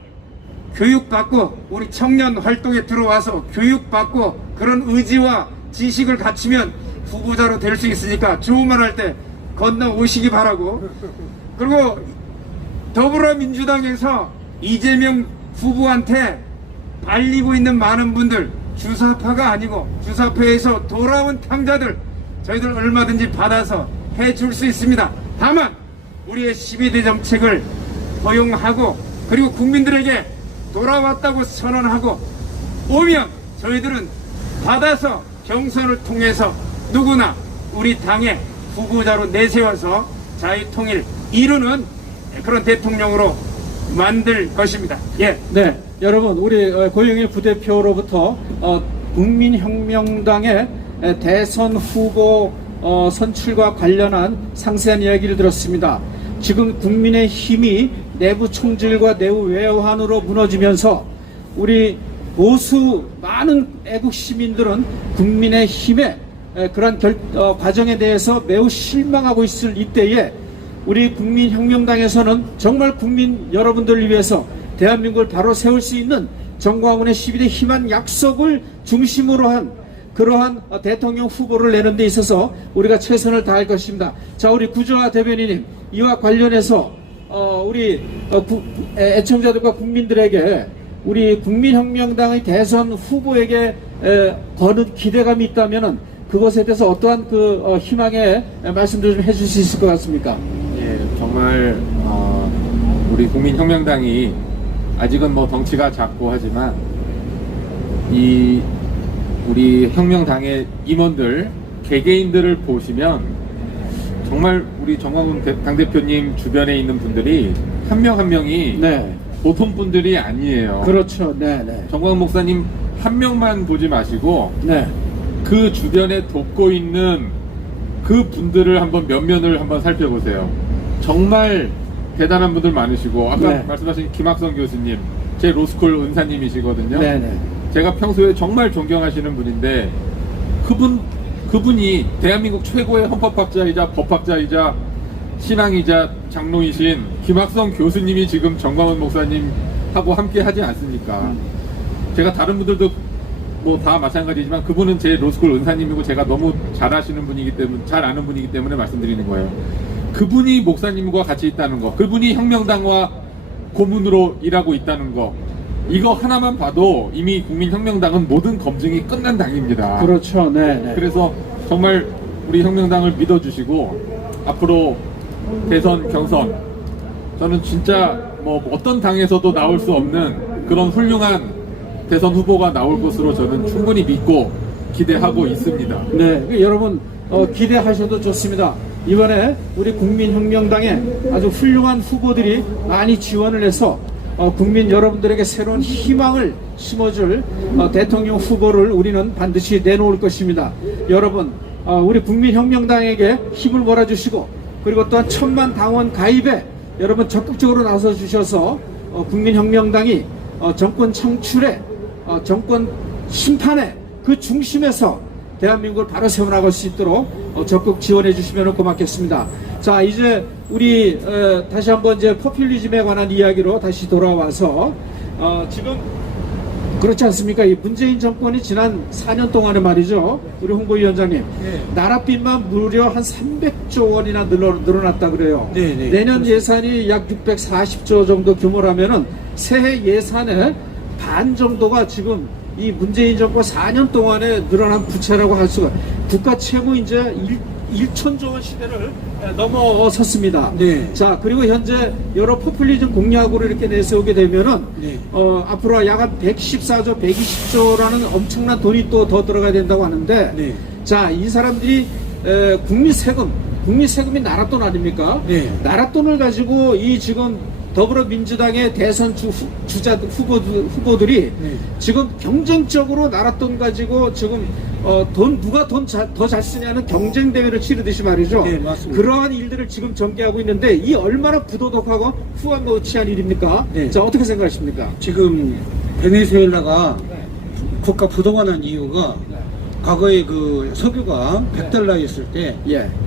교육받고 우리 청년 활동에 들어와서 교육받고 그런 의지와 지식을 갖추면 후보자로 될 수 있으니까 좋은 말 할 때 건너오시기 바라고. 그리고 더불어민주당에서 이재명 후보한테 발리고 있는 많은 분들, 주사파가 아니고 주사파에서 돌아온 탕자들, 저희들 얼마든지 받아서 해줄 수 있습니다. 다만 우리의 12대 정책을 허용하고 그리고 국민들에게 돌아왔다고 선언하고 오면 저희들은 받아서 경선을 통해서 누구나 우리 당의 후보자로 내세워서 자유통일 이루는 그런 대통령으로 만들 것입니다. 예. 네, 여러분, 우리 고영일 부대표로부터 국민혁명당의 대선 후보 선출과 관련한 상세한 이야기를 들었습니다. 지금 국민의힘이 내부 총질과 내부 외환으로 무너지면서 우리 보수 많은 애국 시민들은 국민의힘의 그러한 과정에 대해서 매우 실망하고 있을 이때에 우리 국민혁명당에서는 정말 국민 여러분들을 위해서 대한민국을 바로 세울 수 있는 정광훈의 12대 희망 약속을 중심으로 한 그러한 대통령 후보를 내는 데 있어서 우리가 최선을 다할 것입니다. 자, 우리 구조화 대변인님, 이와 관련해서 우리 애청자들과 국민들에게 우리 국민혁명당의 대선 후보에게 거는 기대감이 있다면은 그것에 대해서 어떠한 그 희망의 말씀도 좀 해줄 수 있을 것 같습니까? 예, 정말 우리 국민혁명당이 아직은 뭐 덩치가 작고 하지만 이 우리 혁명당의 임원들 개개인들을 보시면 정말 우리 정광훈 당대표님 주변에 있는 분들이 한 명 한 명이 네. 보통 분들이 아니에요. 그렇죠. 네, 네. 정광훈 목사님 한 명만 보지 마시고 네. 그 주변에 돕고 있는 그 분들을 한번 면면을 한번 살펴보세요. 정말 대단한 분들 많으시고 아까 네. 말씀하신 김학성 교수님, 제 로스쿨 은사님이시거든요. 네네. 제가 평소에 정말 존경하시는 분인데 그분이 대한민국 최고의 헌법학자이자 법학자이자 신앙이자 장로이신 김학성 교수님이 지금 정광훈 목사님하고 함께 하지 않습니까? 제가 다른 분들도 뭐 다 마찬가지지만 그분은 제 로스쿨 은사님이고 제가 너무 잘 아시는 분이기 때문에 잘 아는 분이기 때문에 말씀드리는 거예요. 그분이 목사님과 같이 있다는 거, 그분이 혁명당과 고문으로 일하고 있다는 거, 이거 하나만 봐도 이미 국민혁명당은 모든 검증이 끝난 당입니다. 그렇죠. 네. 그래서 정말 우리 혁명당을 믿어주시고 앞으로 대선 경선 저는 진짜 뭐 어떤 당에서도 나올 수 없는 그런 훌륭한 대선 후보가 나올 것으로 저는 충분히 믿고 기대하고 있습니다. 네, 여러분 기대하셔도 좋습니다. 이번에 우리 국민혁명당에 아주 훌륭한 후보들이 많이 지원을 해서 국민 여러분들에게 새로운 희망을 심어줄 대통령 후보를 우리는 반드시 내놓을 것입니다. 여러분 우리 국민혁명당에게 힘을 몰아주시고 그리고 또한 1000만 당원 가입에 여러분 적극적으로 나서 주셔서 국민혁명당이 정권 창출에 정권 심판의 그 중심에서 대한민국을 바로 세워나갈 수 있도록 적극 지원해 주시면 고맙겠습니다. 자, 이제 우리 다시 한번 이제 포퓰리즘에 관한 이야기로 다시 돌아와서 지금 그렇지 않습니까? 이 문재인 정권이 지난 4년 동안에 말이죠. 우리 홍보위원장님, 나라빚만 무려 한 300조 원이나 늘어났다 그래요. 내년 예산이 약 640조 정도 규모라면은 새해 예산의 반 정도가 지금 이 문재인 정권 4년 동안에 늘어난 부채라고 할 수가, 국가 채무 이제 1천조 원 시대를 넘어섰습니다. 네. 자, 그리고 현재 여러 포퓰리즘 공약으로 이렇게 내세우게 되면은 앞으로 약 한 114조, 120조라는 엄청난 돈이 또 더 들어가야 된다고 하는데, 네. 자, 이 사람들이 국민 세금이 나라 돈 아닙니까? 네. 나라 돈을 가지고 이 지금 더불어민주당의 대선 주자 후보들이 지금 경쟁적으로 나라 돈 가지고 지금 누가 돈 더 잘 쓰냐는 경쟁 대회를 치르듯이 말이죠. 네, 맞습니다. 그러한 일들을 지금 전개하고 있는데 이 얼마나 부도덕하고 후한무치한 일입니까? 네. 자, 어떻게 생각하십니까? 지금 베네수엘라가 국가 부도가 난 이유가 과거에 그 석유가 100달러였을 때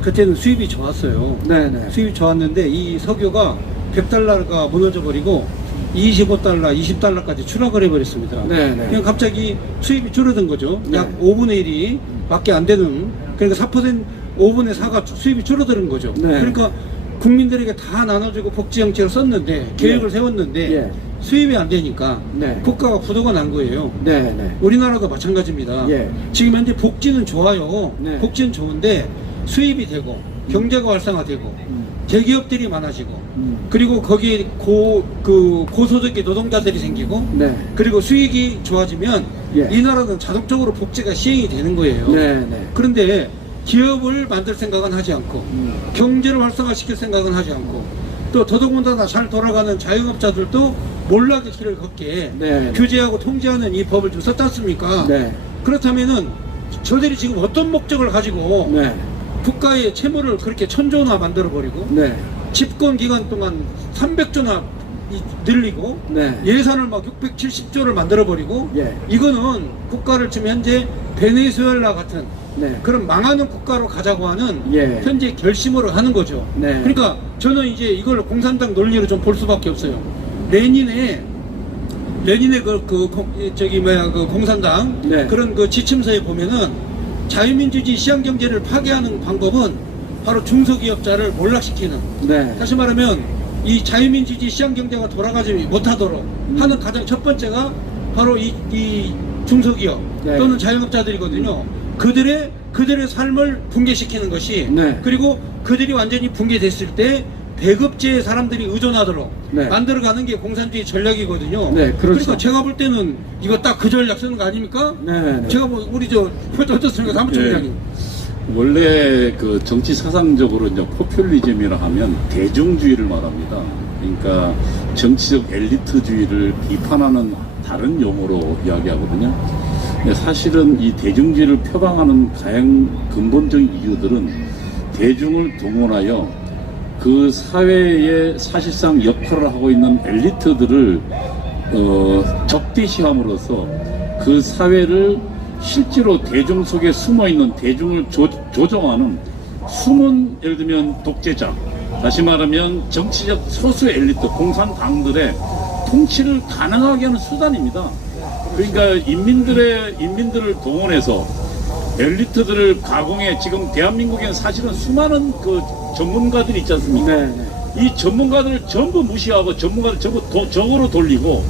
그때는 수입이 좋았어요. 네네. 수입이 좋았는데 이 석유가 100달러가 무너져 버리고 25달러, 20달러까지 추락을 해버렸습니다. 네네. 그냥 갑자기 수입이 줄어든 거죠. 네. 약 5분의 1이 밖에 안 되는, 그러니까 4%, 5분의 4가 수입이 줄어드는 거죠. 네. 그러니까 국민들에게 다 나눠주고 복지 정책을 썼는데, 계획을 세웠는데, 수입이 안 되니까 국가가 부도가 난 거예요. 우리나라도 마찬가지입니다. 지금 현재 복지는 좋아요. 복지는 좋은데 수입이 되고 경제가 활성화되고 대기업들이 많아지고 그리고 거기에 고소득의 노동자들이 생기고 그리고 수익이 좋아지면 이 나라는 자동적으로 복지가 시행이 되는 거예요. 그런데 기업을 만들 생각은 하지 않고 경제를 활성화시킬 생각은 하지 않고 또 더더군다나 잘 돌아가는 자영업자들도 몰락의 길을 걷게 규제하고 통제하는 이 법을 좀 썼지 않습니까? 그렇다면은 저들이 지금 어떤 목적을 가지고 국가의 채무를 그렇게 1000조나 만들어버리고 집권 기간 동안 300조나 늘리고 예산을 막 670조를 만들어버리고 이거는 국가를 지금 현재 베네수엘라 같은 그런 망하는 국가로 가자고 하는 현재 결심으로 하는 거죠. 그러니까 저는 이제 이걸 공산당 논리로 좀 볼 수밖에 없어요. 레닌의 그 공산당 그런 그 지침서에 보면은 자유민주주의 시장경제를 파괴하는 방법은 바로 중소기업자를 몰락시키는, 다시 말하면 이 자유민주주의 시장경제가 돌아가지 못하도록 하는 가장 첫 번째가 바로 이 중소기업 또는 자영업자들이거든요. 그들의 삶을 붕괴시키는 것이 그리고 그들이 완전히 붕괴됐을 때 배급제에 사람들이 의존하도록 만들어가는 게 공산주의 전략이거든요. 그러니까 제가 볼 때는 이거 딱 그 전략 쓰는 거 아닙니까? 제가 뭐 우리 어떻습니까, 사무총장님? 원래 그 정치 사상적으로 이제 포퓰리즘이라 하면 대중주의를 말합니다. 그러니까 정치적 엘리트주의를 비판하는 다른 용어로 이야기하거든요. 근데 사실은 이 대중주의를 표방하는 가장 근본적인 이유들은 대중을 동원하여 그 사회에 사실상 역할을 하고 있는 엘리트들을 적대시함으로써 그 사회를 실제로 대중 속에 숨어 있는 대중을 조정하는 숨은 예를 들면 독재자, 다시 말하면 정치적 소수 엘리트, 공산당들의 통치를 가능하게 하는 수단입니다. 그러니까 인민들을 동원해서 엘리트들을 가공해 지금 대한민국에는 사실은 수많은 그 전문가들이 있지 않습니까? 네. 이 전문가들을 전부 무시하고 전문가들 전부 적으로 돌리고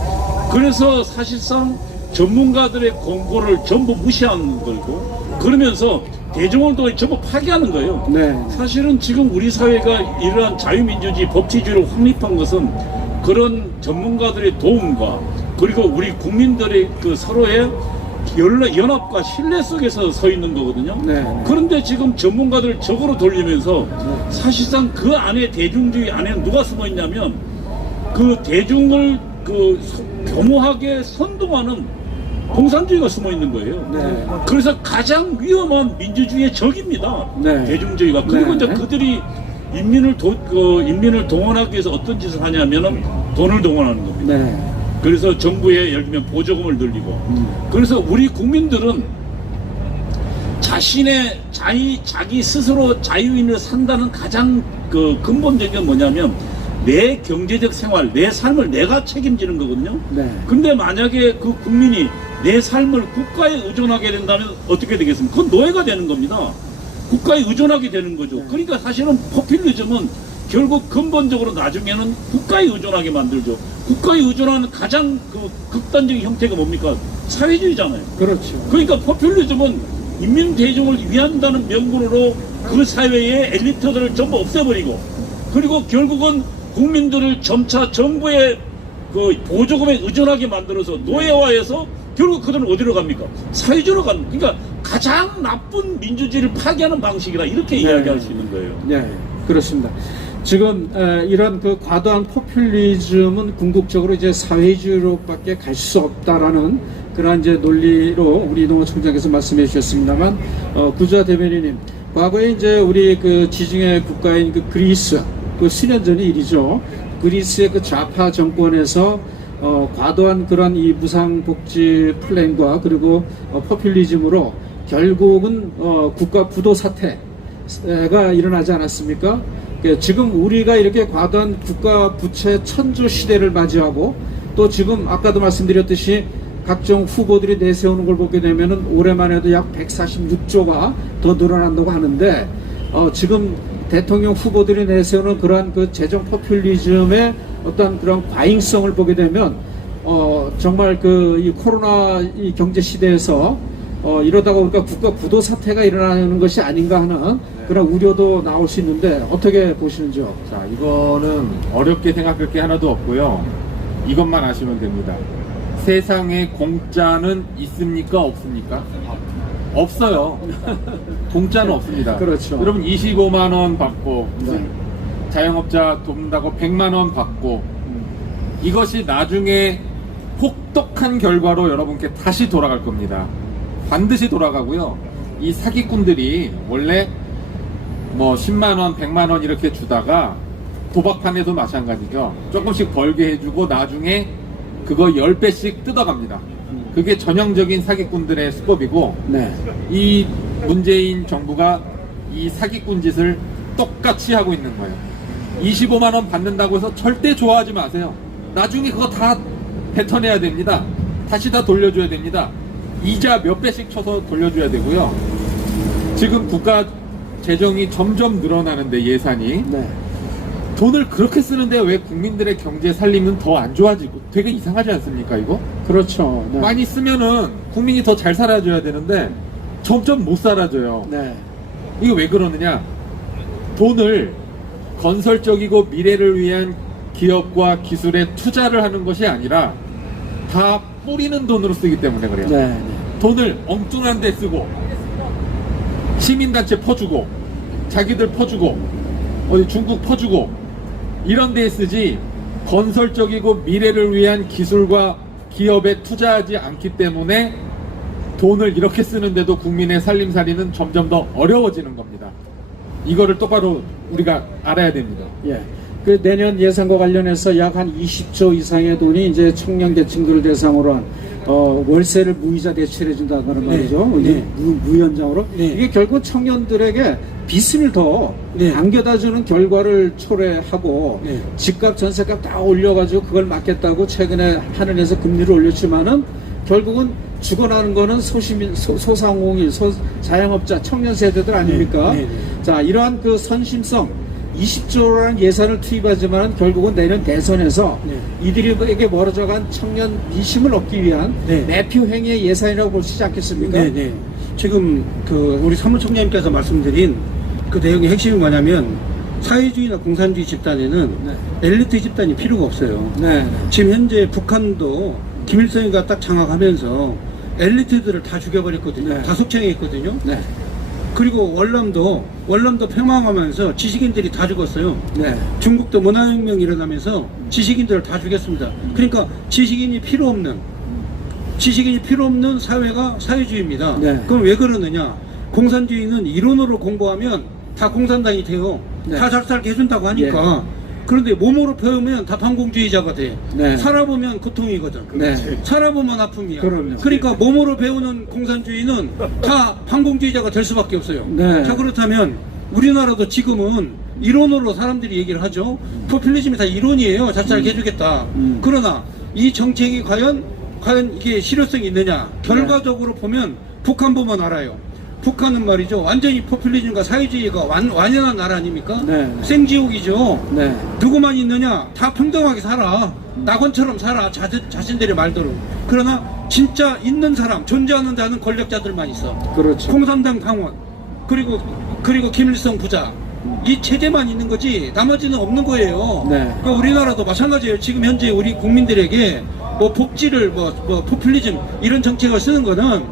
그래서 사실상 전문가들의 공고를 전부 무시하는 거고 그러면서 대중을 또 전부 파괴하는 거예요. 네. 사실은 지금 우리 사회가 이러한 자유민주주의 법치주의를 확립한 것은 그런 전문가들의 도움과 그리고 우리 국민들의 그 서로의 연합과 신뢰 속에서 서 있는 거거든요. 네. 그런데 지금 전문가들 적으로 돌리면서 사실상 그 안에 대중주의 안에는 누가 숨어 있냐면 그 대중을 그 교모하게 선동하는 공산주의가 숨어 있는 거예요. 네. 그래서 가장 위험한 민주주의의 적입니다. 네. 대중주의가. 그리고 네. 이제 그들이 인민을 동원하기 위해서 어떤 짓을 하냐면은 돈을 동원하는 겁니다. 네. 그래서 정부에 예를 들면 보조금을 늘리고 그래서 우리 국민들은 자기 스스로 자유인을 산다는 가장 그 근본적인 건 뭐냐면 내 경제적 생활, 내 삶을 내가 책임지는 거거든요. 네. 근데 만약에 그 국민이 내 삶을 국가에 의존하게 된다면 어떻게 되겠습니까? 그건 노예가 되는 겁니다. 국가에 의존하게 되는 거죠. 그러니까 사실은 포퓰리즘은 결국 근본적으로 나중에는 국가에 의존하게 만들죠. 국가에 의존하는 가장 그 극단적인 형태가 뭡니까? 사회주의잖아요. 그렇죠. 그러니까 포퓰리즘은 인민 대중을 위한다는 명분으로 그 사회의 엘리트들을 전부 없애버리고 그리고 결국은 국민들을 점차 정부의 그 보조금에 의존하게 만들어서 노예화해서 결국 그들은 어디로 갑니까? 사회주의로 가는. 그러니까 가장 나쁜 민주주의를 파괴하는 방식이라 이렇게 이야기할 수 있는 거예요. 네, 그렇습니다. 지금 이런 그 과도한 포퓰리즘은 궁극적으로 이제 사회주의로밖에 갈 수 없다라는 그런 이제 논리로 우리 이동호 총장께서 말씀해 주셨습니다만, 구자 대변인님, 과거에 이제 우리 그 지중해 국가인 그 그리스, 그 수년 전의 일이죠. 그리스의 그 좌파 정권에서 과도한 그런 이 무상복지 플랜과 그리고 포퓰리즘으로 결국은 국가 부도 사태가 일어나지 않았습니까? 지금 우리가 이렇게 과도한 국가 부채 천조 시대를 맞이하고 또 지금 아까도 말씀드렸듯이 각종 후보들이 내세우는 걸 보게 되면은 올해만 해도 약 146조가 더 늘어난다고 하는데 지금 대통령 후보들이 내세우는 그러한 그 재정 포퓰리즘의 어떤 그런 과잉성을 보게 되면 정말 그 이 코로나 이 경제 시대에서 이러다가 우리가 국가 부도 사태가 일어나는 것이 아닌가 하는 그런 우려도 나올 수 있는데 어떻게 보시는지요? 자, 이거는 어렵게 생각할 게 하나도 없고요. 이것만 아시면 됩니다. 세상에 공짜는 있습니까? 없습니까? 없어요. 공짜는 없습니다. 그렇죠. 여러분 25만 원 받고 무슨 자영업자 돕는다고 100만 원 받고 이것이 나중에 혹독한 결과로 여러분께 다시 돌아갈 겁니다. 반드시 돌아가고요. 이 사기꾼들이 원래 뭐 10만 원, 100만 원 이렇게 주다가 도박판에도 마찬가지죠. 조금씩 벌게 해주고 나중에 그거 10배씩 뜯어갑니다. 그게 전형적인 사기꾼들의 수법이고 네. 이 문재인 정부가 이 사기꾼 짓을 똑같이 하고 있는 거예요. 25만 원 받는다고 해서 절대 좋아하지 마세요. 나중에 그거 다 뱉어내야 됩니다. 다시 다 돌려줘야 됩니다. 이자 몇 배씩 쳐서 돌려줘야 되고요. 지금 국가 재정이 점점 늘어나는데 예산이 네. 돈을 그렇게 쓰는데 왜 국민들의 경제 살림은 더 안 좋아지고 되게 이상하지 않습니까 이거? 그렇죠. 네. 많이 쓰면은 국민이 더 잘 살아줘야 되는데 점점 못 살아줘요. 네. 이거 왜 그러느냐? 돈을 건설적이고 미래를 위한 기업과 기술에 투자를 하는 것이 아니라 다 뿌리는 돈으로 쓰기 때문에 그래요. 네. 네. 돈을 엉뚱한 데 쓰고 시민단체 퍼주고 자기들 퍼주고 어디 중국 퍼주고 이런 데에 쓰지 건설적이고 미래를 위한 기술과 기업에 투자하지 않기 때문에 돈을 이렇게 쓰는데도 국민의 살림살이는 점점 더 어려워지는 겁니다. 이거를 똑바로 우리가 알아야 됩니다. 예. 그 내년 예산과 관련해서 약 한 20조 이상의 돈이 이제 청년 계층들을 대상으로 한 월세를 무이자 대출해 준다는 말이죠. 네. 무연장으로. 네. 이게 결국 청년들에게 빚을 더 네. 안겨다 주는 결과를 초래하고 네. 집값 전세값 다 올려가지고 그걸 막겠다고 최근에 한은에서 금리를 올렸지만은 결국은 죽어나는 거는 소시민, 소상공인, 자영업자, 청년 세대들 아닙니까? 네. 네. 자, 이러한 그 선심성 20조라는 예산을 투입하지만 결국은 내년 대선에서 네. 이들에게 멀어져간 청년 민심을 얻기 위한 네. 매표 행위의 예산이라고 볼 수 있지 않겠습니까? 네네. 지금 그 우리 사무총장님께서 말씀드린 그 내용의 핵심이 뭐냐면 사회주의나 공산주의 집단에는 엘리트 집단이 필요가 없어요. 네. 지금 현재 북한도 김일성이가 딱 장악하면서 엘리트들을 다 죽여버렸거든요. 네. 다 속창했거든요. 네. 그리고 월남도 폐망하면서 지식인들이 다 죽었어요. 네. 중국도 문화혁명이 일어나면서 지식인들을 다 죽였습니다. 그러니까 지식인이 필요 없는 사회가 사회주의입니다. 네. 그럼 왜 그러느냐? 공산주의는 이론으로 공부하면 다 공산당이 돼요. 네. 다 잘 살게 해준다고 하니까. 그런데 몸으로 배우면 다 반공주의자가 돼. 네. 살아보면 고통이거든. 네. 살아보면 아픔이야. 그럼요. 그러니까 몸으로 배우는 공산주의는 다 반공주의자가 될 수밖에 없어요. 네. 자, 그렇다면 우리나라도 지금은 이론으로 사람들이 얘기를 하죠. 포퓰리즘이 다 이론이에요. 잘 살게 해주겠다. 그러나 이 정책이 과연 이게 실효성이 있느냐? 결과적으로 보면 북한 보면 알아요. 북한은 말이죠. 완전히 포퓰리즘과 사회주의가 완연한 나라 아닙니까? 네. 생지옥이죠. 네. 누구만 있느냐? 다 평등하게 살아. 낙원처럼 살아. 자신들의 말대로. 그러나 진짜 있는 사람, 존재하는 자는 권력자들만 있어. 그렇죠. 공산당 당원, 그리고 김일성 부자. 이 체제만 있는 거지 나머지는 없는 거예요. 네. 그러니까 우리나라도 마찬가지예요. 지금 현재 우리 국민들에게 뭐 복지를 뭐 포퓰리즘 이런 정책을 쓰는 거는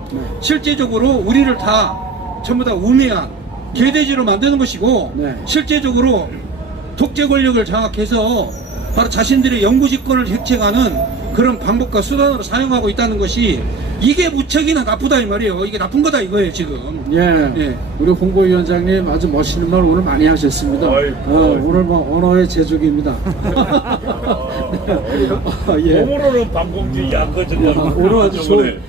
실제적으로 우리를 다 전부 다 우매한 개돼지로 만드는 것이고 네. 실제적으로 독재 권력을 장악해서 바로 자신들의 영구집권을 획책하는 그런 방법과 수단으로 사용하고 있다는 것이 이게 무척이나 나쁘다 이 말이에요. 이게 나쁜 거다 이거예요 지금. 예. 예. 우리 홍보위원장님 아주 멋있는 말 오늘 많이 하셨습니다. 오늘 뭐 언어의 제조기입니다. 예. 몸으로는 반공주의 약거든요. 오늘 아주 좋은,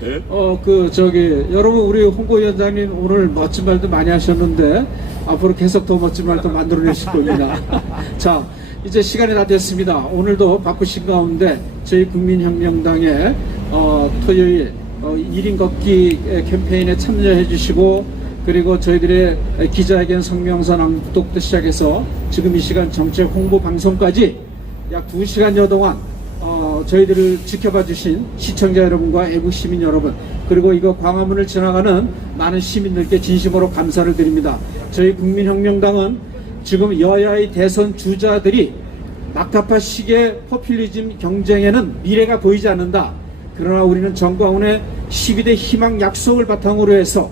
여러분, 우리 홍보위원장님 오늘 멋진 말도 많이 하셨는데, 앞으로 계속 더 멋진 말도 만들어내실 겁니다. 자, 이제 시간이 다 됐습니다. 오늘도 바쁘신 가운데, 저희 국민혁명당의, 토요일, 1인 걷기 캠페인에 참여해 주시고, 그리고 저희들의 기자회견 성명서 낭독부터 시작해서 지금 이 시간 정책 홍보 방송까지 약 2시간여 동안 저희들을 지켜봐 주신 시청자 여러분과 애국 시민 여러분, 그리고 이거 광화문을 지나가는 많은 시민들께 진심으로 감사를 드립니다. 저희 국민혁명당은 지금 여야의 대선 주자들이 막타파식의 포퓰리즘 경쟁에는 미래가 보이지 않는다. 그러나 우리는 정광훈의 12대 희망 약속을 바탕으로 해서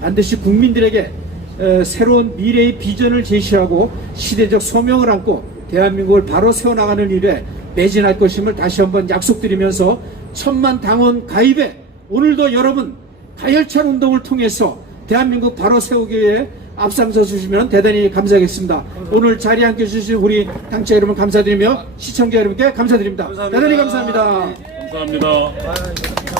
반드시 국민들에게 새로운 미래의 비전을 제시하고 시대적 소명을 안고 대한민국을 바로 세워나가는 일에 매진할 것임을 다시 한번 약속드리면서 1000만 당원 가입에 오늘도 여러분 가열찬 운동을 통해서 대한민국 바로 세우기 위해 앞장서 주시면 대단히 감사하겠습니다. 오늘 자리에 함께 해주신 우리 당체 여러분 감사드리며 시청자 여러분께 감사드립니다. 감사합니다. 대단히 감사합니다. 감사합니다.